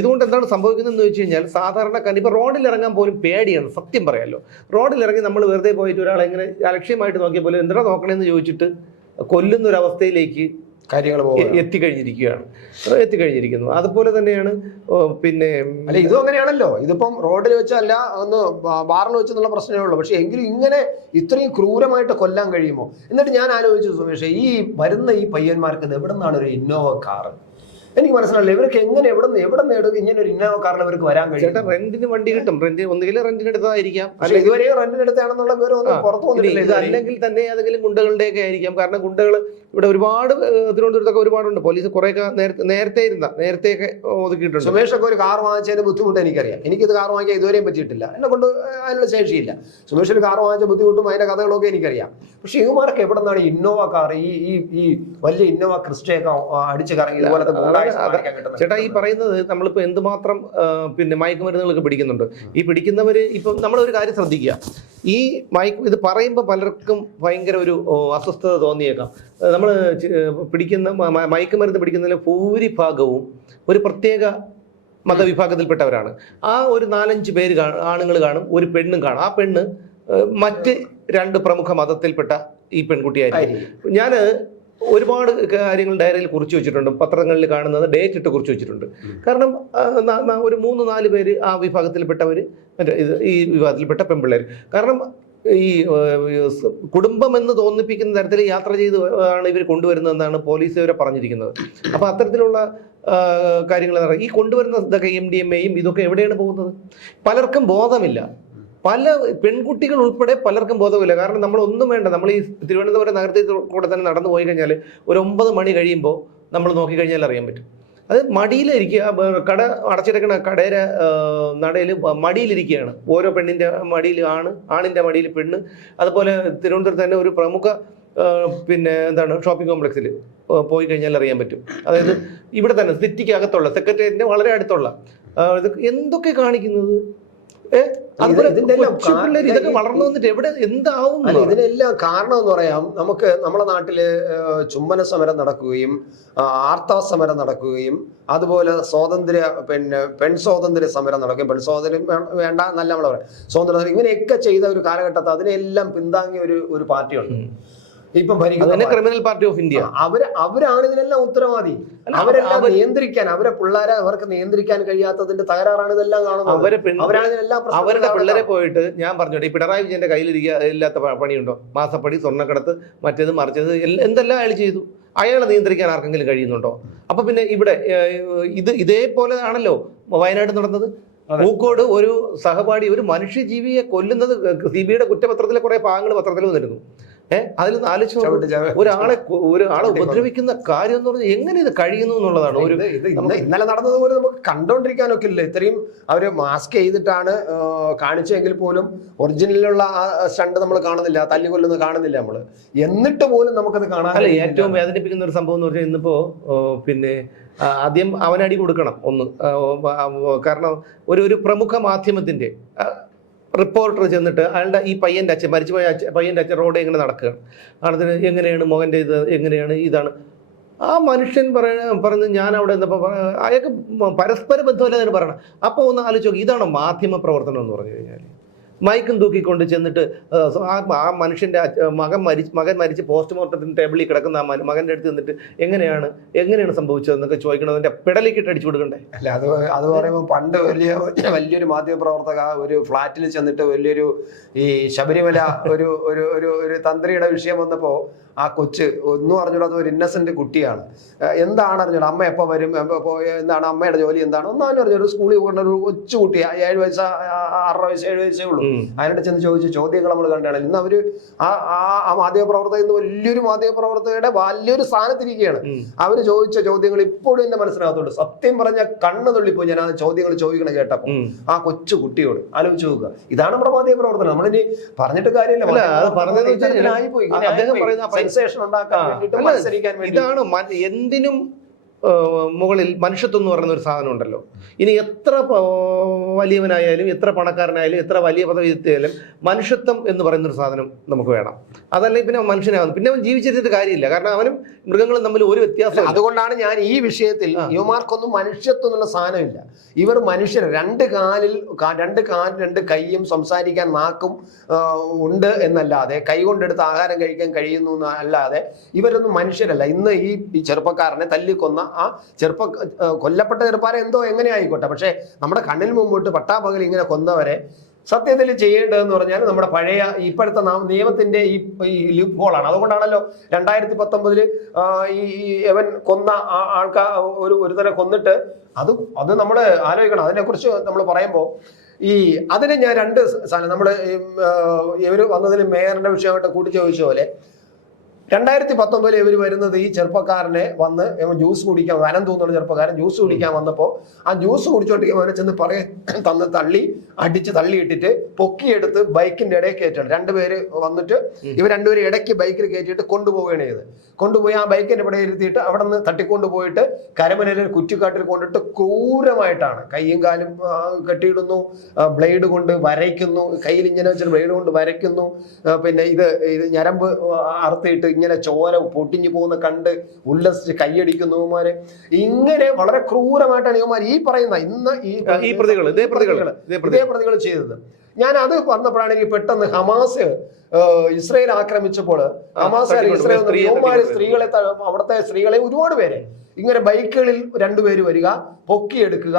ഇതുകൊണ്ട് എന്താണ് സംഭവിക്കുന്നതെന്ന് വെച്ച് കഴിഞ്ഞാൽ സാധാരണക്കാരൻ ഇപ്പോൾ റോഡിൽ ഇറങ്ങാൻ പോലും പേടിയാണ്. സത്യം പറയാമല്ലോ, റോഡിൽ ഇറങ്ങി നമ്മൾ വെറുതെ പോയിട്ട് ഒരാളെ എങ്ങനെ അലക്ഷ്യമായിട്ട് നോക്കിയ പോലും എന്തിനാ നോക്കണമെന്ന് ചോദിച്ചിട്ട് കൊല്ലുന്നൊരവസ്ഥയിലേക്ക് കാര്യങ്ങൾ എത്തിക്കഴിഞ്ഞിരിക്കുന്നു. അതുപോലെ തന്നെയാണ് പിന്നെ അല്ല, ഇതും അങ്ങനെയാണല്ലോ. ഇതിപ്പം റോഡിൽ വെച്ചല്ല, ഒന്ന് ബാറിൽ വെച്ചെന്നുള്ള പ്രശ്നമേ ഉള്ളൂ. പക്ഷെ എങ്കിലും ഇങ്ങനെ ഇത്രയും ക്രൂരമായിട്ട് കൊല്ലാൻ കഴിയുമോ? എന്നിട്ട് ഞാൻ ആലോചിച്ചു സുമേഷ്, ഈ വരുന്ന ഈ പയ്യന്മാർക്ക് എവിടെ നിന്നാണ് ഒരു ഇന്നോവ കാർ? എനിക്ക് മനസ്സിലായില്ല, ഇവർക്ക് എങ്ങനെ എവിടെ നേടും ഇങ്ങനെ ഒരു ഇന്നോവ കാറിൽ ഇവർക്ക് വരാൻ കഴിയും? റെന്റിന് വണ്ടി കിട്ടും. ഒന്നുകിൽ റെന്റിന് എടുത്തതായിരിക്കാം, ഇതുവരെ റെന്റിന് എടുത്താണെന്നുള്ള വിവരം ഒന്നും പുറത്തു വന്നിട്ടില്ല. അല്ലെങ്കിൽ തന്നെ ഏതെങ്കിലും ഗുണ്ടകളുടെയൊക്കെ ആയിരിക്കാം. കാരണം ഗുണ്ടകൾ ഇവിടെ ഒരുപാട് തിരുവനന്തപുരത്തൊക്കെ ഒരുപാടുണ്ട്. പോലീസ് കുറേയൊക്കെ നേരത്തെയൊക്കെ ഒതുക്കിയിട്ടുണ്ട്. സുമേഷൊക്കെ ഒരു കാർ വാങ്ങിച്ചതിന്റെ ബുദ്ധിമുട്ട് എനിക്കറിയാം. എനിക്കിത് കാർ വാങ്ങിക്കാൻ ഇതുവരെയും പറ്റിയിട്ടില്ല, എന്നെ കൊണ്ട് അതിനുള്ള ശേഷിയില്ല. സുമേഷ് ഒരു കാർ വാങ്ങിച്ച ബുദ്ധിമുട്ടും അതിന്റെ കഥകളൊക്കെ എനിക്കറിയാം. പക്ഷെ ഇവന്മാർക്ക് എവിടെ നിന്നാണ് ഇന്നോവ കാർ, ഈ വലിയ ഇന്നോവ ക്രിസ്റ്റയൊക്കെ അടിച്ച് കറങ്ങി ഇതുപോലത്തെ ചേട്ടാ ഈ പറയുന്നത് നമ്മളിപ്പോൾ എന്തുമാത്രം പിന്നെ മയക്കുമരുന്നുകളൊക്കെ പിടിക്കുന്നുണ്ട്. ഈ പിടിക്കുന്നവർ ഇപ്പം നമ്മളൊരു കാര്യം ശ്രദ്ധിക്കുക, ഈ ഇത് പറയുമ്പോൾ പലർക്കും ഭയങ്കര ഒരു അസ്വസ്ഥത തോന്നിയേക്കാം. നമ്മൾ പിടിക്കുന്ന മയക്കുമരുന്ന് പിടിക്കുന്നതിൽ ഭൂരിഭാഗവും ഒരു പ്രത്യേക മതവിഭാഗത്തിൽപ്പെട്ടവരാണ്. ആ ഒരു 4-5 പേര് ആണുങ്ങൾ കാണും, ഒരു പെണ്ണും കാണും. ആ പെണ്ണ് മറ്റ് 2 പ്രമുഖ മതത്തിൽപ്പെട്ട ഈ പെൺകുട്ടിയായിരിക്കും. ഞാൻ ഒരുപാട് കാര്യങ്ങൾ ഡയറിയിൽ കുറിച്ച് വെച്ചിട്ടുണ്ട്, പത്രങ്ങളിൽ കാണുന്നത് ഡേറ്റ് ഇട്ട് കുറിച്ച് വെച്ചിട്ടുണ്ട്. കാരണം ഒരു 3-4 പേര് ആ വിഭാഗത്തിൽപ്പെട്ടവർ, ഈ വിഭാഗത്തിൽപ്പെട്ട പെൺപിള്ളേർ. കാരണം ഈ കുടുംബം എന്ന് തോന്നിപ്പിക്കുന്ന തരത്തിൽ യാത്ര ചെയ്ത് ആണ് ഇവർ കൊണ്ടുവരുന്നതെന്നാണ് പോലീസ് ഇവരെ പറഞ്ഞിരിക്കുന്നത്. അപ്പോൾ അത്തരത്തിലുള്ള കാര്യങ്ങൾ ഈ കൊണ്ടുവരുന്ന ഇതൊക്കെ MDMAയും ഇതൊക്കെ എവിടെയാണ് പോകുന്നത്? പലർക്കും ബോധമില്ല. പല പെൺകുട്ടികൾ ഉൾപ്പെടെ പലർക്കും ബോധമില്ല. കാരണം നമ്മളൊന്നും വേണ്ട, നമ്മൾ ഈ തിരുവനന്തപുരം നഗരത്തിൽ കൂടെ തന്നെ നടന്നു പോയി കഴിഞ്ഞാൽ ഒരു 9 മണി കഴിയുമ്പോൾ നമ്മൾ നോക്കിക്കഴിഞ്ഞാൽ അറിയാൻ പറ്റും. അത് മടിയിലിരിക്കുക, കട അടച്ചിടക്കണ കടയുടെ നടയിൽ മടിയിലിരിക്കുകയാണ്. ഓരോ പെണ്ണിൻ്റെ മടിയിൽ ആണിൻ്റെ മടിയിൽ പെണ്ണ്. അതുപോലെ തിരുവനന്തപുരത്ത് തന്നെ ഒരു പ്രമുഖ പിന്നെ എന്താണ് ഷോപ്പിംഗ് കോംപ്ലക്സിൽ പോയി കഴിഞ്ഞാൽ അറിയാൻ പറ്റും. അതായത് ഇവിടെ തന്നെ സിറ്റിക്ക് അകത്തുള്ള സെക്രട്ടേറിയറ്റിൻ്റെ വളരെ അടുത്തുള്ള എന്തൊക്കെ കാണിക്കുന്നത്. ഇതൊക്കെ വളർന്നു വന്നിട്ട് എവിടെ എന്താവും? ഇതിനെല്ലാം കാരണം എന്ന് പറയാം, നമുക്ക് നമ്മുടെ നാട്ടില് ചുംബന സമരം നടക്കുകയും ആർത്തവ സമരം നടക്കുകയും അതുപോലെ സ്വാതന്ത്ര്യ പെൺ സ്വാതന്ത്ര്യ സമരം നടക്കുകയും, പെൺ സ്വാതന്ത്ര്യം വേണ്ട എന്നല്ല നമ്മൾ പറയാം, സ്വാതന്ത്ര്യ ഇങ്ങനെയൊക്കെ ചെയ്ത ഒരു കാലഘട്ടത്തിൽ അതിനെല്ലാം പിന്താങ്ങിയ ഒരു പാർട്ടിയുണ്ട് ഇപ്പം ഭരിക്കുന്ന ക്രിമിനൽ പാർട്ടി ഓഫ് ഇന്ത്യ. അവരാണ് ഇതിനെല്ലാം ഉത്തരവാദി. അവരെല്ലാം നിയന്ത്രിക്കാൻ, അവരെ പിള്ളേരെ അവർക്ക് നിയന്ത്രിക്കാൻ കഴിയാത്തതിന്റെ തകരാറാണ് ഇതെല്ലാം കാണുന്നത്. അവരുടെ പിള്ളേരെ പോയിട്ട് ഞാൻ പറഞ്ഞോട്ടെ, ഈ പിണറായി വിജയന്റെ കയ്യിലില്ലാത്ത പണിയുണ്ടോ? മാസപ്പടി, സ്വർണ്ണക്കടത്ത്, മറ്റേത് മറിച്ചത് എന്തെല്ലാം അയാൾ ചെയ്തു. അയാളെ നിയന്ത്രിക്കാൻ ആർക്കെങ്കിലും കഴിയുന്നുണ്ടോ? അപ്പൊ പിന്നെ ഇവിടെ ഇതേപോലെ ആണല്ലോ വയനാട് നടന്നത്. പൂക്കോട് ഒരു സഹപാഠി ഒരു മനുഷ്യജീവിയെ കൊല്ലുന്നത് CBIയുടെ കുറ്റപത്രത്തിലെ കുറെ ഭാഗങ്ങൾ പത്രത്തിൽ വന്നിരുന്നു. അതിൽ ഒരാളെ ഉപദ്രവിക്കുന്ന കാര്യം എന്ന് പറഞ്ഞാൽ എങ്ങനെ ഇത് കഴിയുന്നു എന്നുള്ളതാണ്. ഇന്നലെ നടന്നതുപോലെ നമുക്ക് കണ്ടോണ്ടിരിക്കാനൊക്കെ ഇല്ല. ഇത്രയും അവര് മാസ്ക് ചെയ്തിട്ടാണ് കാണിച്ചെങ്കിൽ പോലും ഒറിജിനലുള്ള ആ സ്റ്റണ്ട് നമ്മൾ കാണുന്നില്ല, തല്ലിക്കൊല്ലുന്നത് കാണുന്നില്ല നമ്മൾ. എന്നിട്ട് പോലും നമുക്കത് കാണാൻ. ഏറ്റവും വേദനിപ്പിക്കുന്ന ഒരു സംഭവം എന്ന് പറഞ്ഞാൽ ഇന്നിപ്പോ പിന്നെ ആദ്യം അവനടി കൊടുക്കണം ഒന്ന്. കാരണം ഒരു പ്രമുഖ മാധ്യമത്തിന്റെ റിപ്പോർട്ടർ ചെന്നിട്ട് അയാളുടെ ഈ പയ്യൻ്റെ അച്ഛൻ, മരിച്ചുപോയ പയ്യൻ്റെ അച്ഛൻ റോഡ് എങ്ങനെ നടക്കുകയാണ്, അതിന് എങ്ങനെയാണ് മോഹൻ്റെ ഇത് എങ്ങനെയാണ് ഇതാണ് ആ മനുഷ്യൻ പറഞ്ഞ് ഞാൻ അവിടെ എന്നപ്പോൾ അയാൾക്ക് പരസ്പര ബന്ധമല്ല പറയണം. അപ്പോൾ ഒന്ന് ആലോചിച്ച് നോക്കി, ഇതാണോ മാധ്യമ പ്രവർത്തനം എന്ന് പറഞ്ഞു കഴിഞ്ഞാൽ? മൈക്കും തൂക്കിക്കൊണ്ട് ചെന്നിട്ട് ആ മനുഷ്യൻ്റെ മകൻ മരിച്ച് പോസ്റ്റ്മോർട്ടത്തിന് ടേബിളിൽ കിടക്കുന്ന ആ മകൻ്റെ അടുത്ത് നിന്നിട്ട് എങ്ങനെയാണ് സംഭവിച്ചതെന്നൊക്കെ ചോദിക്കണതിൻ്റെ പിടലിക്കിട്ട് അടിച്ചു കൊടുക്കണ്ടേ? അല്ല, അത് പറയുമ്പോൾ പണ്ട് വലിയൊരു മാധ്യമ പ്രവർത്തക ഒരു ഫ്ലാറ്റിൽ ചെന്നിട്ട് വലിയൊരു ഈ ശബരിമല ഒരു തന്ത്രിയുടെ വിഷയം വന്നപ്പോൾ ആ കൊച്ച് ഒന്നും അറിഞ്ഞൂടാ, അത് ഒരു ഇന്നസെന്റ് കുട്ടിയാണ്, എന്താണ് അറിഞ്ഞൂടാ, അമ്മ എപ്പോൾ വരും, എന്താണ് അമ്മയുടെ ജോലി എന്താണ് ഒന്നും അറിഞ്ഞു. ഒരു സ്കൂളിൽ പോകുന്ന ഒരു കൊച്ചു കുട്ടി, 7 വയസ്സ് 6 വയസ്സ് 7 വയസ്സേ ഉള്ളൂ. അതിനോട് ചെന്ന് ചോദിച്ച ചോദ്യങ്ങൾ നമ്മൾ കണ്ടാണ്. ഇന്ന് അവര് ആ മാധ്യമപ്രവർത്തക ഇന്ന് വലിയൊരു മാധ്യമപ്രവർത്തകയുടെ വലിയൊരു സ്ഥാനത്തിരിക്കുകയാണ്. അവര് ചോദിച്ച ചോദ്യങ്ങൾ ഇപ്പോഴും എന്റെ മനസ്സിനകത്തുണ്ട്. സത്യം പറഞ്ഞ കണ്ണ് തുള്ളിപ്പോയി ഞാൻ ആ ചോദ്യങ്ങൾ ചോദിക്കണ കേട്ടപ്പോ ആ കൊച്ചു കുട്ടിയോട്. ആലോചിച്ച് നോക്കുക, ഇതാണ് നമ്മുടെ മാധ്യമപ്രവർത്തനം. നമ്മളിനി പറഞ്ഞിട്ട് കാര്യമില്ല, സെൻസേഷൻ ഉണ്ടാക്കാൻ വേണ്ടിയിട്ട് മത്സരിക്കാൻ വേണ്ടി. ഇതാണ് എന്തിനും മുകളിൽ മനുഷ്യത്വം എന്ന് പറയുന്ന ഒരു സാധനം ഉണ്ടല്ലോ. ഇനി എത്ര വലിയവനായാലും എത്ര പണക്കാരനായാലും എത്ര വലിയ പദവി എത്തിയാലും മനുഷ്യത്വം എന്ന് പറയുന്ന ഒരു സാധനം നമുക്ക് വേണം. അതല്ലെങ്കിൽ പിന്നെ മനുഷ്യനാകുന്നു, പിന്നെ അവൻ ജീവിച്ചിരുന്നിട്ട് കാര്യമില്ല. കാരണം അവനും മൃഗങ്ങളും തമ്മിൽ ഒരു വ്യത്യാസം. അതുകൊണ്ടാണ് ഞാൻ ഈ വിഷയത്തിൽ യുവമാർക്കൊന്നും മനുഷ്യത്വം എന്നുള്ള സാധനമില്ല. ഇവർ മനുഷ്യർ, 2 കാലും 2 കൈയും സംസാരിക്കാൻ നാക്കും ഉണ്ട് എന്നല്ലാതെ, കൈ കൊണ്ടെടുത്ത് ആഹാരം കഴിക്കാൻ കഴിയുന്നു അല്ലാതെ ഇവരൊന്നും മനുഷ്യരല്ല. ഇന്ന് ഈ ചെറുപ്പക്കാരനെ തല്ലിക്കൊന്ന ആ കൊല്ലപ്പെട്ട ചെറുപ്പക്കാരെ എന്തോ എങ്ങനെ ആയിക്കോട്ടെ, പക്ഷെ നമ്മുടെ കണ്ണിൽ മുമ്പോട്ട് പട്ടാപ്പകൽ ഇങ്ങനെ കൊന്നവരെ സത്യത്തിൽ ചെയ്യേണ്ടതെന്ന് പറഞ്ഞാൽ നമ്മുടെ പഴയ ഇപ്പോഴത്തെ നിയമത്തിന്റെ ഈ ലൂപ്പ് ഹോളാണ്. അതുകൊണ്ടാണല്ലോ 2019 ഈ എവൻ കൊന്ന ആൾക്കാർ ഒരുതരം കൊന്നിട്ട് അത് നമ്മൾ ആലോചിക്കണം. അതിനെക്കുറിച്ച് നമ്മൾ പറയുമ്പോൾ അതിന് ഞാൻ 2 സാധനം നമ്മൾ ഇവർ വന്നതിൽ മേയറിന്റെ വിഷയമായിട്ട് കൂട്ടി ചോദിച്ച പോലെ 2019 ഇവർ വരുന്നത് ഈ ചെറുപ്പക്കാരനെ വന്ന് ജ്യൂസ് കുടിക്കാൻ വനം തോന്നുന്ന ചെറുപ്പക്കാരൻ ജ്യൂസ് കുടിക്കാൻ വന്നപ്പോൾ ആ ജ്യൂസ് കുടിച്ചോണ്ടിരിക്കുമ്പോൾ അവനെ ചെന്ന് തന്ന് അടിച്ച് തള്ളിയിട്ടിട്ട് പൊക്കിയെടുത്ത് ബൈക്കിന്റെ ഇടയിൽ കയറ്റാണ്. രണ്ടുപേര് വന്നിട്ട് ഇവർ രണ്ടുപേരും ഇടയ്ക്ക് ബൈക്കിൽ കയറ്റിയിട്ട് കൊണ്ടുപോവുകയാണ് ചെയ്ത്. കൊണ്ടുപോയി ആ ബൈക്കിന്റെ ഇവിടെ ഇരുത്തിയിട്ട് അവിടെ നിന്ന് തട്ടിക്കൊണ്ടുപോയിട്ട് കരമനയിൽ കുറ്റിക്കാട്ടിൽ കൊണ്ടിട്ട് ക്രൂരമായിട്ടാണ് കയ്യും കാലും കെട്ടിയിടുന്നു, ബ്ലേഡ് കൊണ്ട് വരയ്ക്കുന്നു, കയ്യിൽ ഇങ്ങനെ വെച്ചിട്ട് ബ്ലേഡ് കൊണ്ട് വരയ്ക്കുന്നു, പിന്നെ ഇത് ഞരമ്പ് അറുത്തിയിട്ട് ഇങ്ങനെ ചോര പൊട്ടിഞ്ഞു പോകുന്ന കണ്ട് ഉല്ലസിച്ച് കൈയടിക്കുന്നവന്മാര്. ഇങ്ങനെ വളരെ ക്രൂരമായിട്ടാണ് ഇവന്മാർ ഈ പറയുന്ന ഇന്ന് ഈ പ്രതികൾ ചെയ്തത്. ഞാൻ അത് പറഞ്ഞപ്പോഴാണ് എനിക്ക് പെട്ടെന്ന് ഹമാസ് ഇസ്രയേൽ ആക്രമിച്ചപ്പോൾ സ്ത്രീകളെ അവിടുത്തെ സ്ത്രീകളെ ഒരുപാട് പേരെ ഇങ്ങനെ ബൈക്കുകളിൽ രണ്ടുപേര് വരിക, പൊക്കിയെടുക്കുക,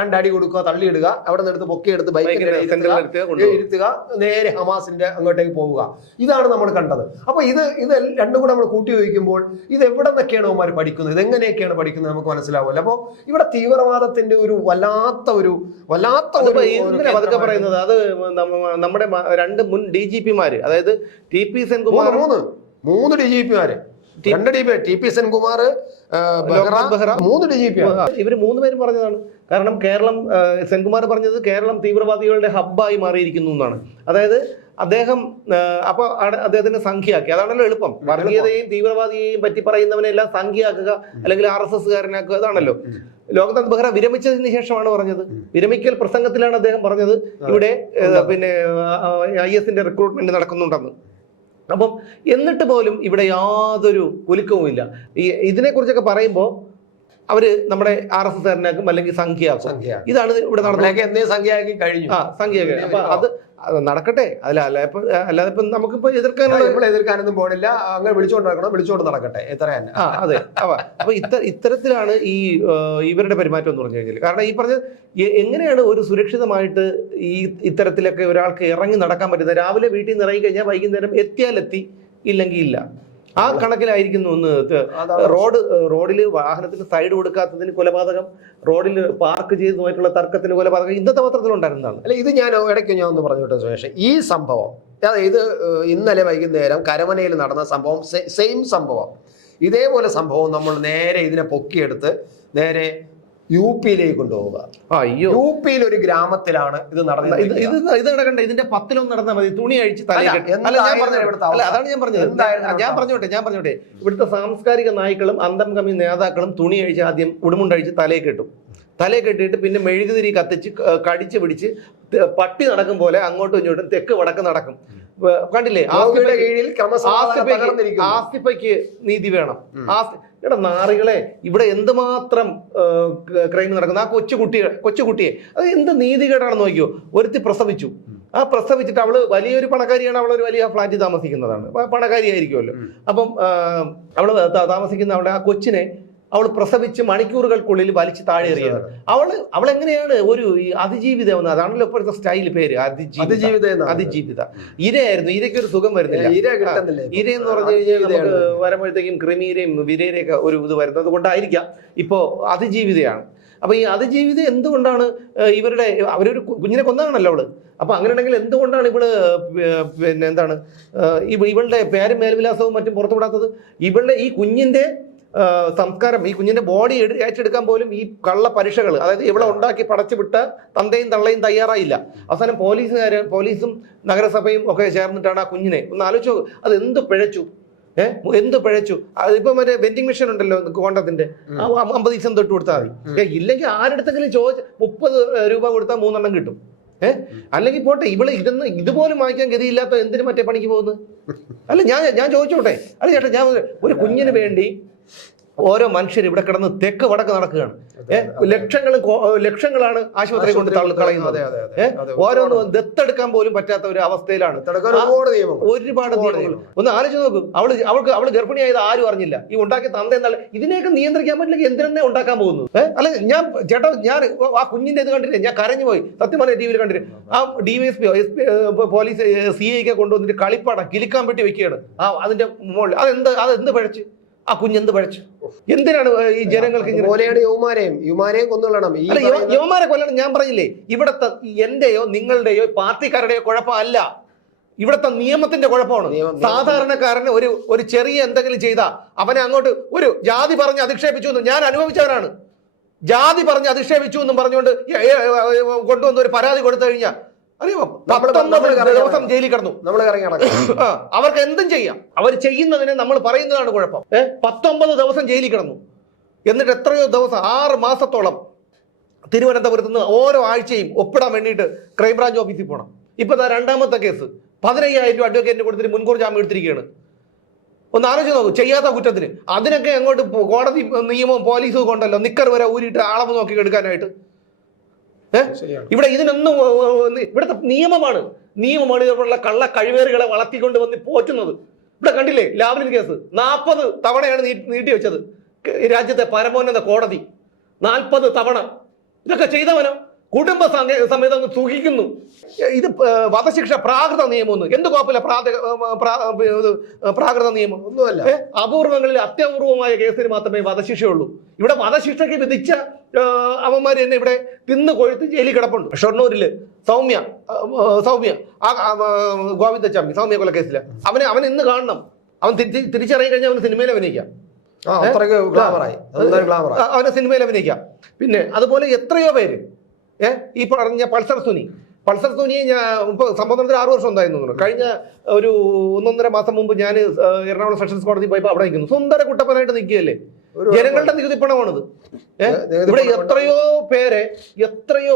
രണ്ടടി കൊടുക്കുക, തള്ളിയിടുക, അവിടെ നിന്ന് എടുത്ത് പൊക്കിയെടുത്ത് ബൈക്കിൽ ഇരുത്തുക, നേരെ ഹമാസിന്റെ അങ്ങോട്ടേക്ക് പോവുക. ഇതാണ് നമ്മൾ കണ്ടത്. അപ്പൊ ഇത് രണ്ടും കൂടെ നമ്മൾ കൂട്ടി വയ്ക്കുമ്പോൾ ഇത് എവിടെ നിന്നൊക്കെയാണ് അവന്മാർ പഠിക്കുന്നത്, ഇതെങ്ങനെയൊക്കെയാണ് പഠിക്കുന്നത് നമുക്ക് മനസ്സിലാവില്ല. അപ്പൊ ഇവിടെ തീവ്രവാദത്തിന്റെ ഒരു വല്ലാത്ത പറയുന്നത് അത് നമ്മുടെ 2 മുൻ DGP-മാര്, അതായത് TP Senkumar, 3 DGP-മാര്, 2 TP Senkumar, 3 DGP. ഇവര് 3 പേരും പറഞ്ഞതാണ്. കാരണം കേരളം, സെൻകുമാർ പറഞ്ഞത് കേരളം തീവ്രവാദികളുടെ ഹബ്ബായി മാറിയിരിക്കുന്നു എന്നാണ്. അതായത് അദ്ദേഹം അപ്പൊ അദ്ദേഹത്തിന്റെ സംഖ്യയാക്കി. അതാണല്ലോ എളുപ്പം. വർഗീയതയെയും തീവ്രവാദിയെയും പറ്റി പറയുന്നവനെല്ലാം സംഖ്യയാക്കുക, അല്ലെങ്കിൽ RSS-കാരനാക്കുക. അതാണല്ലോ. ലോക്നാഥ് ബെഹ്റ വിരമിച്ചതിന് ശേഷമാണ് പറഞ്ഞത്. വിരമിക്കൽ പ്രസംഗത്തിലാണ് അദ്ദേഹം പറഞ്ഞത് ഇവിടെ പിന്നെ IS-ന്റെ റിക്രൂട്ട്മെന്റ് നടക്കുന്നുണ്ടെന്ന്. അപ്പം എന്നിട്ട് പോലും ഇവിടെ യാതൊരു കുലുക്കവുമില്ല. ഇതിനെക്കുറിച്ചൊക്കെ പറയുമ്പോൾ അവര് നമ്മുടെ RSS-കാരനാക്കും അല്ലെങ്കിൽ സംഖ്യയാക്കും. ഇതാണ് ഇവിടെ നടന്നത്. സംഖ്യയാക്കി കഴിഞ്ഞു. സംഖ്യയാക്കി. അപ്പൊ അത് നടക്കട്ടെ. അല്ലാതെ ഇപ്പൊ നമുക്കിപ്പോ എതിർക്കാനൊന്നും പോണില്ല. അങ്ങനെ വിളിച്ചോണ്ട് നടക്കട്ടെ. എത്ര തന്നെ. അതെ. അപ്പൊ ഇത്തരത്തിലാണ് ഈ ഇവരുടെ പെരുമാറ്റം എന്ന് പറഞ്ഞു കഴിഞ്ഞാൽ. കാരണം ഈ പറഞ്ഞ എങ്ങനെയാണ് ഒരു സുരക്ഷിതമായിട്ട് ഇത്തരത്തിലൊക്കെ ഒരാൾക്ക് ഇറങ്ങി നടക്കാൻ പറ്റുന്നത്? രാവിലെ വീട്ടിൽ നിന്ന് ഇറങ്ങി കഴിഞ്ഞാൽ വൈകുന്നേരം എത്തിയാലെത്തി, ഇല്ലെങ്കിൽ ഇല്ല. ആ കണക്കിലായിരിക്കുന്നു. റോഡിൽ വാഹനത്തിന് സൈഡ് കൊടുക്കാത്തതിന് കൊലപാതകം, റോഡിൽ പാർക്ക് ചെയ്തതുമായിട്ടുള്ള തർക്കത്തിന് കൊലപാതകം ഇന്നത്തെ പത്രത്തിലുണ്ടായിരുന്നതാണ്. അല്ല, ഇത് ഞാൻ ഒന്ന് പറഞ്ഞോട്ടെ സുരേഷ്. ഈ സംഭവം, അതായത് ഇന്നലെ വൈകുന്നേരം കരമനയിൽ നടന്ന സംഭവം, സെയിം സംഭവം, ഇതേപോലെ സംഭവം നമ്മൾ നേരെ ഇതിനെ പൊക്കിയെടുത്ത് നേരെ UP-യിലേക്ക് കൊണ്ടുപോവുക. UP-യിൽ ഒരു ഗ്രാമത്തിലാണ് ഇത് നടന്നത്. ഇത് നടക്കണ്ട. ഇതിന്റെ 10-1 നടന്നാൽ മതി. തുണി അഴിച്ച് തലയിട്ടെ. അതാണ് ഞാൻ പറഞ്ഞോട്ടെ. ഇവിടുത്തെ സാംസ്കാരിക നായ്ക്കളും അന്തം കമ്മി നേതാക്കളും തുണി അഴിച്ച് ആദ്യം ഉടുമുണ്ടഴിച്ച് തലയിൽ കെട്ടും. തലയിൽ കെട്ടിയിട്ട് പിന്നെ മെഴുകുതിരി കത്തിച്ച് കടിച്ച് പിടിച്ച് പട്ടി നടക്കും പോലെ അങ്ങോട്ടും ഇങ്ങോട്ടും തെക്ക് വടക്ക് നടക്കും. കണ്ടില്ലേ? ആസിഫയ്ക്ക് നീതി വേണം. ഇവിടെ നാറികളെ, ഇവിടെ എന്തുമാത്രം ക്രൈം നടക്കുന്നു. ആ കൊച്ചുകുട്ടിയെ അത് എന്ത് നീതികേടാണെന്ന് നോക്കിയോ. ഒരുത്തി പ്രസവിച്ചു. ആ പ്രസവിച്ചിട്ട് അവള് വലിയൊരു പണക്കാരിയാണ്. അവളൊരു വലിയ ഫ്ലാറ്റിൽ താമസിക്കുന്നതാണ്. പണക്കാരിയായിരിക്കുമല്ലോ. അപ്പം അവള് താമസിക്കുന്ന അവിടെ ആ കൊച്ചിനെ അവൾ പ്രസവിച്ച് മണിക്കൂറുകൾക്കുള്ളിൽ വലിച്ച് താഴെ എറിയാണ്. അവളെങ്ങനെയാണ് ഒരു അതിജീവിത എന്ന്, അതാണല്ലോ ഇപ്പോഴത്തെ സ്റ്റൈൽ പേര്, അതിജീവിത. ഇരയായിരുന്നു. ഇരയ്ക്ക് ഒരു സുഖം വരുന്നില്ല. ഇര എന്ന് പറഞ്ഞു കഴിഞ്ഞാൽ നമുക്ക് വരുമ്പോഴത്തേക്കും ക്രിമീരയും വിരേരയൊക്കെ ഒരു ഇത് വരുന്നത് കൊണ്ടായിരിക്കാം ഇപ്പോ അതിജീവിതയാണ്. അപ്പൊ ഈ അതിജീവിത എന്തുകൊണ്ടാണ് അവരൊരു കുഞ്ഞിനെ കൊന്നാണല്ലോ അവള്. അപ്പൊ അങ്ങനെയാണെങ്കിൽ എന്തുകൊണ്ടാണ് പിന്നെ എന്താണ് ഇവളുടെ പേരും മേൽവിലാസവും മറ്റും പുറത്തുവിടാത്തത്? ഇവളുടെ ഈ കുഞ്ഞിന്റെ സംസ്കാരം, ഈ കുഞ്ഞിന്റെ ബോഡി ഏറ്റെടുക്കാൻ പോലും ഈ കള്ള പരീക്ഷകൾ, അതായത് ഇവിടെ ഉണ്ടാക്കി പടച്ചുവിട്ട തന്തയും തള്ളയും തയ്യാറായില്ല. അവസാനം പോലീസും നഗരസഭയും ഒക്കെ ചേർന്നിട്ടാണ് ആ കുഞ്ഞിനെ ഒന്ന് ആലോചിച്ചു. അത് എന്ത് പിഴച്ചു. അതിപ്പോ മറ്റേ വെൻഡിങ് മെഷീൻ ഉണ്ടല്ലോ കോണ്ടത്തിന്റെ, 50 ദിവസം തൊട്ട് കൊടുത്താൽ മതി. ഇല്ലെങ്കിൽ ആരെടുത്തെങ്കിലും 30 രൂപ കൊടുത്താൽ 3 എണ്ണം കിട്ടും. അല്ലെങ്കിൽ പോട്ടെ, ഇതുപോലും വാങ്ങിക്കാൻ ഗതിയില്ലാത്ത എന്തിനു മറ്റേ പണിക്ക് പോകുന്നത്? അല്ല, ഞാൻ ചോദിച്ചോട്ടെ. അല്ല ചേട്ടാ, ഞാൻ ഒരു കുഞ്ഞിന് വേണ്ടി ഓരോ മനുഷ്യർ ഇവിടെ കിടന്ന് തെക്ക് വടക്ക് നടക്കുകയാണ്. ലക്ഷങ്ങളാണ് ആശുപത്രി കൊണ്ട് കളയുന്നത്. ഓരോന്ന് ദത്തെടുക്കാൻ പോലും പറ്റാത്ത ഒരു അവസ്ഥയിലാണ്. ഒരുപാട് നിയമങ്ങൾ. ഒന്ന് ആലോചിച്ച് നോക്കൂ. അവള് ഗർഭിണിയായത് ആരും അറിഞ്ഞില്ല. ഈ ഉണ്ടാക്കിയ തന്ത എന്നാൽ ഇതിനെയൊക്കെ നിയന്ത്രിക്കാൻ പറ്റില്ലെങ്കിൽ എന്തിനെ ഉണ്ടാക്കാൻ പോകുന്നു? അല്ല, ഞാൻ ആ കുഞ്ഞിന്റെ ഇത് കണ്ടില്ലേ, ഞാൻ കരഞ്ഞു പോയി. സത്യം പറഞ്ഞ TV കണ്ടിട്ട് ആ DYSP പോലീസ് CI കൊണ്ടുവന്നിട്ട് കളിപ്പാടം കിലിക്കാൻ പറ്റി വെക്കുകയാണ് അതിന്റെ മുകളിൽ. അതെന്ത് പഴച്ചു? ആ കുഞ്ഞെന്ത് പഴച്ചു? എന്തിനാണ് ഈ ജനങ്ങൾക്ക് യുവമാരെയും കൊന്നുകൊള്ളണം? യുവമാരെ കൊല്ലണം ഞാൻ പറഞ്ഞില്ലേ. ഇവിടത്തെ എന്റെയോ നിങ്ങളുടെയോ പാർട്ടിക്കാരുടെയോ കുഴപ്പമല്ല. ഇവിടുത്തെ നിയമത്തിന്റെ കുഴപ്പമാണ്. സാധാരണക്കാരന് ഒരു ചെറിയ എന്തെങ്കിലും ചെയ്താൽ അവനെ അങ്ങോട്ട് ഒരു ജാതി പറഞ്ഞ് അധിക്ഷേപിച്ചു എന്ന് ഞാൻ അനുഭവിച്ചവരാണ്. ജാതി പറഞ്ഞ് അധിക്ഷേപിച്ചു എന്നും പറഞ്ഞുകൊണ്ട് കൊണ്ടുവന്ന് ഒരു പരാതി കൊടുത്തു കഴിഞ്ഞാൽ അറിയുമോ 19 ദിവസം ജയിലിൽ കിടന്നു. അവർക്ക് എന്തും ചെയ്യാം. അവർ ചെയ്യുന്നതിന് നമ്മൾ പറയുന്നതാണ് കുഴപ്പം. 19 ദിവസം ജയിലിൽ കിടന്നു. എന്നിട്ട് എത്രയോ ദിവസം 6 മാസത്തോളം തിരുവനന്തപുരത്ത് നിന്ന് ഓരോ ആഴ്ചയും ഒപ്പിടാൻ വേണ്ടിയിട്ട് ക്രൈംബ്രാഞ്ച് ഓഫീസിൽ പോകണം. ഇപ്പൊ രണ്ടാമത്തെ കേസ് 15,000 രൂപ അഡ്വക്കേറ്റിന് കൊടുത്തിട്ട് മുൻകൂർ ജാമ്യം എടുത്തിരിക്കുകയാണ്. ഒന്ന് ആലോചിച്ച് നോക്കൂ, ചെയ്യാത്ത കുറ്റത്തിന്. അതിനൊക്കെ അങ്ങോട്ട് കോടതി നിയമവും പോലീസും കൊണ്ടല്ലോ നിക്കർ വരെ ഊരിയിട്ട് അളവ് നോക്കി എടുക്കാനായിട്ട്. ഇവിടെ ഇതിനൊന്നും ഇവിടുത്തെ നിയമമാണ് ഇതുപോലുള്ള കള്ള കഴിവേറുകളെ വളർത്തിക്കൊണ്ട് വന്ന് പോറ്റുന്നത്. ഇവിടെ കണ്ടില്ലേ ലാവ്ലിൻ കേസ് 40 തവണയാണ് നീട്ടി വെച്ചത് രാജ്യത്തെ പരമോന്നത കോടതി. 40 തവണ. ഇതൊക്കെ ചെയ്തവനോ കുടുംബ സമേതം സുഖിക്കുന്നു. ഇത് വധശിക്ഷ പ്രാകൃത നിയമമൊന്നും എന്ത് കുഴപ്പമില്ല. പ്രാകൃത നിയമം ഒന്നുമല്ല. അപൂർവങ്ങളിൽ അത്യപൂർവമായ കേസിന് മാത്രമേ വധശിക്ഷയുള്ളൂ. ഇവിടെ വധശിക്ഷയ്ക്ക് വിധിച്ച അവന്മാർ തന്നെ ഇവിടെ തിന്ന് കൊഴുത്ത് ജയിലിൽ കിടപ്പുണ്ട്. ഷൊർണൂരില് സൗമ്യ ഗോവിന്ദച്ചാമി സൗമ്യ കൊലക്കേസില് അവൻ ഇന്ന് കാണണം. അവൻ തിരിച്ചറിയി കഴിഞ്ഞാൽ അവന് സിനിമയിൽ അഭിനയിക്കാം. അവനെ സിനിമയിൽ അഭിനയിക്കാം. പിന്നെ അതുപോലെ എത്രയോ പേര് ഈ പറഞ്ഞ പൾസർ സുനി ഞാൻ ഇപ്പോൾ സംബന്ധത്തിൽ 6 വർഷം ഉണ്ടായിരുന്നു. കഴിഞ്ഞ ഒരു 1.5 മാസം മുമ്പ് ഞാൻ എറണാകുളം സെഷൻസ് കോടതി പോയപ്പോൾ അവിടെ നിൽക്കുന്നു. സുന്ദര കുട്ടപ്പനായിട്ട് നിൽക്കുകയല്ലേ. ജനങ്ങളുടെ നികുതി പണമാണിത്. ഇവിടെ എത്രയോ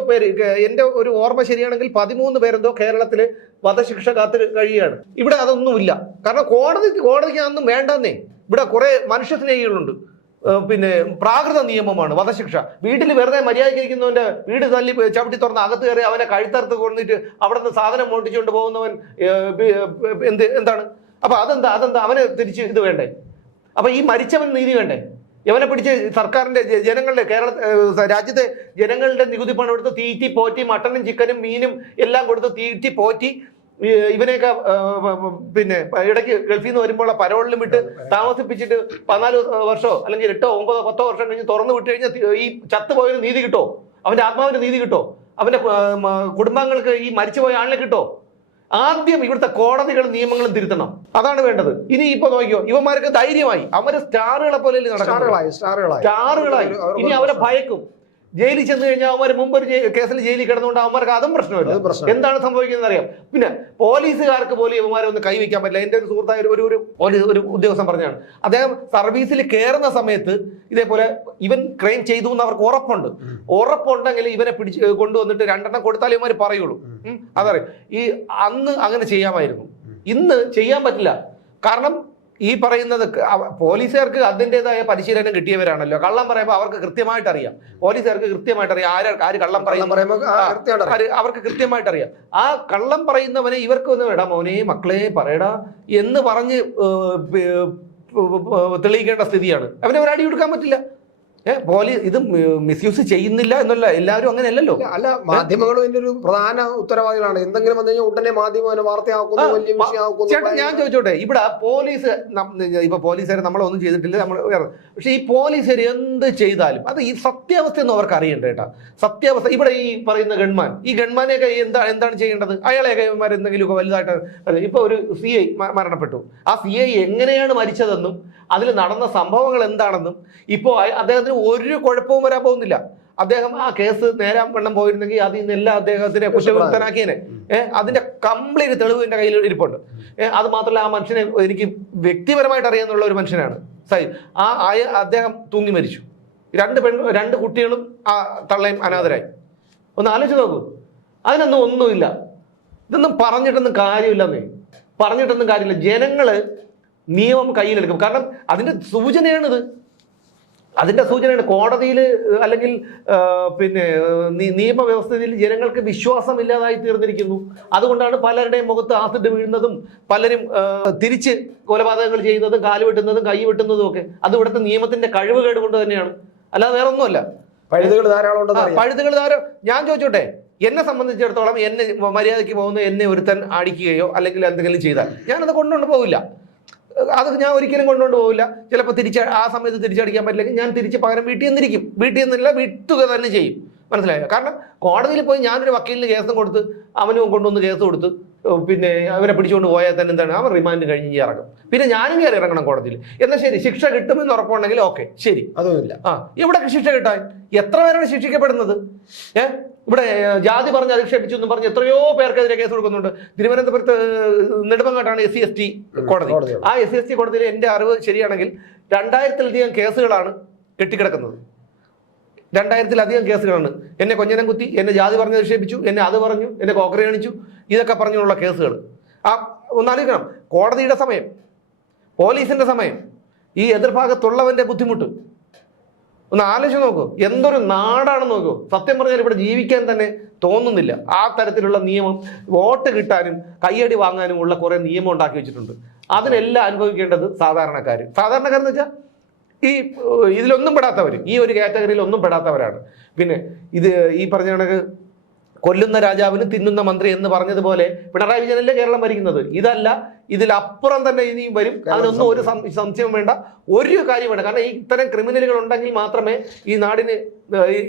പേര് എന്റെ ഒരു ഓർമ്മ ശരിയാണെങ്കിൽ 13 പേരെന്തോ കേരളത്തില് വധശിക്ഷ കാത്ത് കഴിയുകയാണ്. ഇവിടെ അതൊന്നുമില്ല. കാരണം കോടതിക്ക് അതൊന്നും വേണ്ടെന്നേ. ഇവിടെ കുറെ മനുഷ്യസ്നേഹികളുണ്ട്. പിന്നെ പ്രാകൃത നിയമമാണ് വധശിക്ഷ. വീട്ടിൽ വെറുതെ മര്യാദയ്ക്കിരിക്കുന്നവന്റെ വീട് തല്ലി ചവിട്ടി തുറന്ന് അകത്ത് കയറി അവനെ കഴുത്തറുത്ത് കൊണ്ടിട്ട് അവിടെ നിന്ന് സാധനം മോട്ടിച്ചുകൊണ്ട് പോകുന്നവൻ എന്താണ്? അപ്പൊ അതെന്താ അവന് തിരിച്ച് ഇത് വേണ്ടേ? അപ്പൊ ഈ മരിച്ചവൻ നീതി വേണ്ടേ? ഇവനെ പിടിച്ച് സർക്കാരിന്റെ ജനങ്ങളുടെ രാജ്യത്തെ ജനങ്ങളുടെ നികുതി പണം എടുത്ത് തീറ്റി പോറ്റി മട്ടനും ചിക്കനും മീനും എല്ലാം കൊടുത്ത് തീറ്റി പോറ്റി ഇവനെയൊക്കെ പിന്നെ ഇടയ്ക്ക് ഗൾഫിൽ നിന്ന് വരുമ്പോൾ പരോളിലും വിട്ട് താമസിപ്പിച്ചിട്ട് 14 വർഷമോ അല്ലെങ്കിൽ 8, 9, 10 വർഷം കഴിഞ്ഞ് തുറന്നു വിട്ട് കഴിഞ്ഞാൽ ഈ ചത്തുപോയതിന് നീതി കിട്ടോ? അവന്റെ ആത്മാവിന് നീതി കിട്ടോ? അവന്റെ കുടുംബാംഗങ്ങൾക്ക് ഈ മരിച്ചുപോയ ആളിനെ കിട്ടോ? ആദ്യം ഇവിടുത്തെ കോടതികളും നിയമങ്ങളും തിരുത്തണം. അതാണ് വേണ്ടത്. ഇനി ഇപ്പൊ നോക്കിയോ, ഇവന്മാർക്ക് ധൈര്യമായി. അവര് സ്റ്റാറുകളെ പോലെ സ്റ്റാറുകളായി. ഇനി അവരെ ഭയക്കും. ജയിലിൽ ചെന്ന് കഴിഞ്ഞാൽ അവന്മാർ മുമ്പ് ഒരു കേസിൽ ജയിലിൽ കിടന്നുകൊണ്ട് അവന്മാർക്ക് അതും പ്രശ്നമില്ല. എന്താണ് സംഭവിക്കുന്നത് അറിയാം. പിന്നെ പോലീസുകാർക്ക് പോലും ഇവന്മാരെ ഒന്ന് കൈവയ്ക്കാൻ പറ്റില്ല. എൻ്റെ ഒരു സുഹൃത്തായ ഒരു ഉദ്യോഗസ്ഥൻ പറഞ്ഞാണ്, അദ്ദേഹം സർവീസിൽ കയറുന്ന സമയത്ത് ഇതേപോലെ ഇവൻ ക്രൈം ചെയ്തു എന്ന് അവർക്ക് ഉറപ്പുണ്ടെങ്കിൽ ഇവനെ പിടിച്ച് കൊണ്ടുവന്നിട്ട് 2 എണ്ണം കൊടുത്താൽ ഇവന്മാർ പറയുള്ളൂ. അതറിയാം. അന്ന് അങ്ങനെ ചെയ്യാമായിരുന്നു. ഇന്ന് ചെയ്യാൻ പറ്റില്ല. കാരണം ഈ പറയുന്നത് പോലീസുകാർക്ക് അതിൻ്റെതായ പരിശീലനം കിട്ടിയവരാണല്ലോ. കള്ളം പറയുമ്പോൾ അവർക്ക് കൃത്യമായിട്ട് അറിയാം. പോലീസുകാർക്ക് കൃത്യമായിട്ട് അറിയാം ആര് കള്ളം അവർക്ക് കൃത്യമായിട്ട് അറിയാം. ആ കള്ളം പറയുന്നവനെ ഇവർക്ക് ഒന്ന് എടാ മോനെ മക്കളെ പറയടാ എന്ന് പറഞ്ഞ് തെളിയിക്കേണ്ട സ്ഥിതിയാണ്. അവനെ ഒരു അടി കൊടുക്കാൻ പറ്റില്ല. പോലീസ് ഇത് മിസ്യൂസ് ചെയ്യുന്നില്ല എന്നല്ല, എല്ലാവരും അങ്ങനെയല്ലല്ലോ. അല്ല, മാധ്യമങ്ങളും ഇതിന്റെ ഒരു പ്രധാന ഉത്തരവാദികളാണ്. എന്തെങ്കിലും വന്നു കഴിഞ്ഞാൽ ഉടനെ മാധ്യമം വാർത്തയാക്കുന്നു, വലിയ വിഷയമാക്കുന്നു. ചേട്ടാ ഞാൻ ചോദിച്ചോട്ടെ, ഇവിടെ പോലീസ് ഇപ്പൊ പോലീസുകാർ നമ്മളൊന്നും ചെയ്തിട്ടില്ല, പക്ഷെ ഈ പോലീസുകാർ എന്ത് ചെയ്താലും അത് ഈ സത്യാവസ്ഥയൊന്നും അവർക്ക് അറിയണ്ട കേട്ടാ. സത്യാവസ്ഥ ഇവിടെ ഈ പറയുന്ന ഗൺമാനെയൊക്കെ എന്താണ് ചെയ്യേണ്ടത്? അയാളെയൊക്കെ എന്തെങ്കിലുമൊക്കെ വലുതായിട്ട് ഇപ്പൊ ഒരു CI മരണപ്പെട്ടു. ആ CI എങ്ങനെയാണ് മരിച്ചതെന്നും അതിൽ നടന്ന സംഭവങ്ങൾ എന്താണെന്നും ഇപ്പോൾ അദ്ദേഹത്തിന് ഒരു കുഴപ്പവും വരാൻ പോകുന്നില്ല. അദ്ദേഹം ആ കേസ് നേരാൻ വണ്ണം പോയിരുന്നെങ്കിൽ അതിൽ നിന്നെല്ലാം അദ്ദേഹത്തിനെ കുറ്റവിമുക്തനാക്കിയനെ. അതിന്റെ കംപ്ലീറ്റ് തെളിവ് എന്റെ കയ്യിൽ ഇരിപ്പുണ്ട്. അത് മാത്രമല്ല, ആ മനുഷ്യനെ എനിക്ക് വ്യക്തിപരമായിട്ട് അറിയാന്നുള്ള ഒരു മനുഷ്യനാണ് അദ്ദേഹം തൂങ്ങി മരിച്ചു. 2 കുട്ടികളും ആ തള്ളയും അനാഥരായി. ഒന്ന് ആലോചിച്ച് നോക്കൂ. അതിനൊന്നും ഒന്നുമില്ല. ഇതൊന്നും പറഞ്ഞിട്ടൊന്നും കാര്യമില്ല. ജനങ്ങള് നിയമം കയ്യിലെടുക്കും. കാരണം അതിന്റെ സൂചനയാണിത്. കോടതിയിൽ അല്ലെങ്കിൽ പിന്നെ നിയമവ്യവസ്ഥയിൽ ജനങ്ങൾക്ക് വിശ്വാസമില്ലാതായി തീർന്നിരിക്കുന്നു. അതുകൊണ്ടാണ് പലരുടെയും മുഖത്ത് ആസിഡ് വീഴുന്നതും പലരും തിരിച്ച് കൊലപാതകങ്ങൾ ചെയ്യുന്നതും കാല് വെട്ടുന്നതും കൈ വെട്ടുന്നതും ഒക്കെ. അത് ഇവിടുത്തെ നിയമത്തിന്റെ കഴിവുകേട് കൊണ്ട് തന്നെയാണ്, അല്ലാതെ വേറെ ഒന്നുമല്ല. പഴുതുകൾ ധാരാളം. ഞാൻ ചോദിച്ചോട്ടെ, എന്നെ സംബന്ധിച്ചിടത്തോളം എന്നെ മര്യാദയ്ക്ക് പോകുന്ന എന്നെ ഒരുത്തൻ അടിക്കുകയോ അല്ലെങ്കിൽ എന്തെങ്കിലും ചെയ്താൽ ഞാനത് കൊണ്ടുകൊണ്ട് പോവില്ല. അത് ഞാൻ ഒരിക്കലും കൊണ്ടുകൊണ്ട് പോവില്ല. ചിലപ്പോൾ ആ സമയത്ത് തിരിച്ചടിക്കാൻ പറ്റില്ലെങ്കിൽ ഞാൻ തിരിച്ച് പകരം വീട്ടിൽ നിന്നില്ല, വിട്ടുക തന്നെ ചെയ്യും. മനസ്സിലായോ? കാരണം കോടതിയിൽ പോയി ഞാനൊരു വക്കീലിന് കേസും കൊടുത്ത് അവനും കൊണ്ടുവന്ന് കേസ് കൊടുത്ത് പിന്നെ അവരെ പിടിച്ചുകൊണ്ട് പോയാൽ തന്നെ എന്താണ് അവർ റിമാൻഡ് കഴിഞ്ഞ് ഇറങ്ങും. പിന്നെ ഞാനും കയറി ഇറങ്ങണം കോടതിയിൽ. എന്നാൽ ശരി, ശിക്ഷ കിട്ടുമെന്ന് ഉറപ്പുണ്ടെങ്കിൽ ഓക്കെ, ശരി. അതുമില്ല. ഇവിടെ ശിക്ഷ കിട്ടാൻ എത്ര പേരാണ് ശിക്ഷിക്കപ്പെടുന്നത്? ഇവിടെ ജാതി പറഞ്ഞ് അധിക്ഷേപിച്ചു എന്ന് പറഞ്ഞ് എത്രയോ പേർക്കെതിരെ കേസ് കൊടുക്കുന്നുണ്ട്. തിരുവനന്തപുരത്ത് നെടുമങ്ങാട്ടാണ് SC/ST കോടതി. ആ SC/ST കോടതിയിൽ എൻ്റെ അറിവ് ശരിയാണെങ്കിൽ 2000-ലധികം കേസുകളാണ് കെട്ടിക്കിടക്കുന്നത്. 2000-ലധികം കേസുകളാണ്. എന്നെ കൊഞ്ഞനം കുത്തി, എന്നെ ജാതി പറഞ്ഞ് അധിക്ഷേപിച്ചു, എന്നെ അത് പറഞ്ഞു, എന്നെ കോക്കറി കാണിച്ചു, ഇതൊക്കെ പറഞ്ഞുള്ള കേസുകൾ. ഒന്നാലോചിക്കണം, കോടതിയുടെ സമയം, പോലീസിന്റെ സമയം, ഈ എതിർഭാഗത്തുള്ളവന്റെ ബുദ്ധിമുട്ട് ഒന്ന് ആലോചിച്ച് നോക്കൂ. എന്തൊരു നാടാണെന്ന് നോക്കൂ. സത്യം പറഞ്ഞാൽ ഇവിടെ ജീവിക്കാൻ തന്നെ തോന്നുന്നില്ല. ആ തരത്തിലുള്ള നിയമം, വോട്ട് കിട്ടാനും കയ്യടി വാങ്ങാനും ഉള്ള കുറെ നിയമം ഉണ്ടാക്കി വെച്ചിട്ടുണ്ട്. അതിനെല്ലാം അനുഭവിക്കേണ്ടത് സാധാരണക്കാരെന്ന് വെച്ചാൽ ഇതിലൊന്നും പെടാത്തവർ, ഈ ഒരു കാറ്റഗറിയിൽ ഒന്നും പെടാത്തവരാണ്. പിന്നെ ഈ പറഞ്ഞ കണക്ക് കൊല്ലുന്ന രാജാവിന് തിന്നുന്ന മന്ത്രി എന്ന് പറഞ്ഞതുപോലെ പിണറായി വിജയനല്ലേ കേരളം ഭരിക്കുന്നത്. ഇതല്ല, ഇതിലപ്പുറം തന്നെ ഇനിയും വരും. അതിനൊന്നും ഒരു സംശയം വേണ്ട, ഒരു കാര്യം വേണ്ട. കാരണം ഇത്തരം ക്രിമിനലുകൾ ഉണ്ടെങ്കിൽ മാത്രമേ ഈ നാടിന്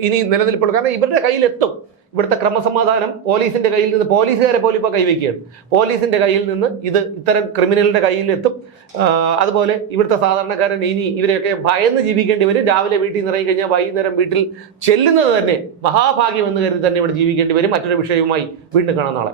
ഇനി നിലനിൽപ്പുള്ളൂ. കാരണം ഇവരുടെ കയ്യിലെത്തും. ഇവിടുത്തെ ക്രമസമാധാനം പോലീസിന്റെ കയ്യിൽ നിന്ന്, പോലീസുകാരെ പോലും ഇപ്പോൾ കൈവയ്ക്കുകയാണ്. പോലീസിന്റെ കയ്യിൽ നിന്ന് ഇത്തരം ക്രിമിനലിന്റെ കയ്യിലെത്തും. അതുപോലെ ഇവിടുത്തെ സാധാരണക്കാരൻ ഇനി ഇവരെയൊക്കെ ഭയന്ന് ജീവിക്കേണ്ടി വരും. രാവിലെ വീട്ടിൽ നിന്ന് ഇറങ്ങി കഴിഞ്ഞാൽ വൈകുന്നേരം വീട്ടിൽ ചെല്ലുന്നത് തന്നെ മഹാഭാഗ്യം എന്ന് കരുതി തന്നെ ഇവിടെ ജീവിക്കേണ്ടി വരും. മറ്റൊരു വിഷയവുമായി വീണ്ടും കാണാം നാളെ.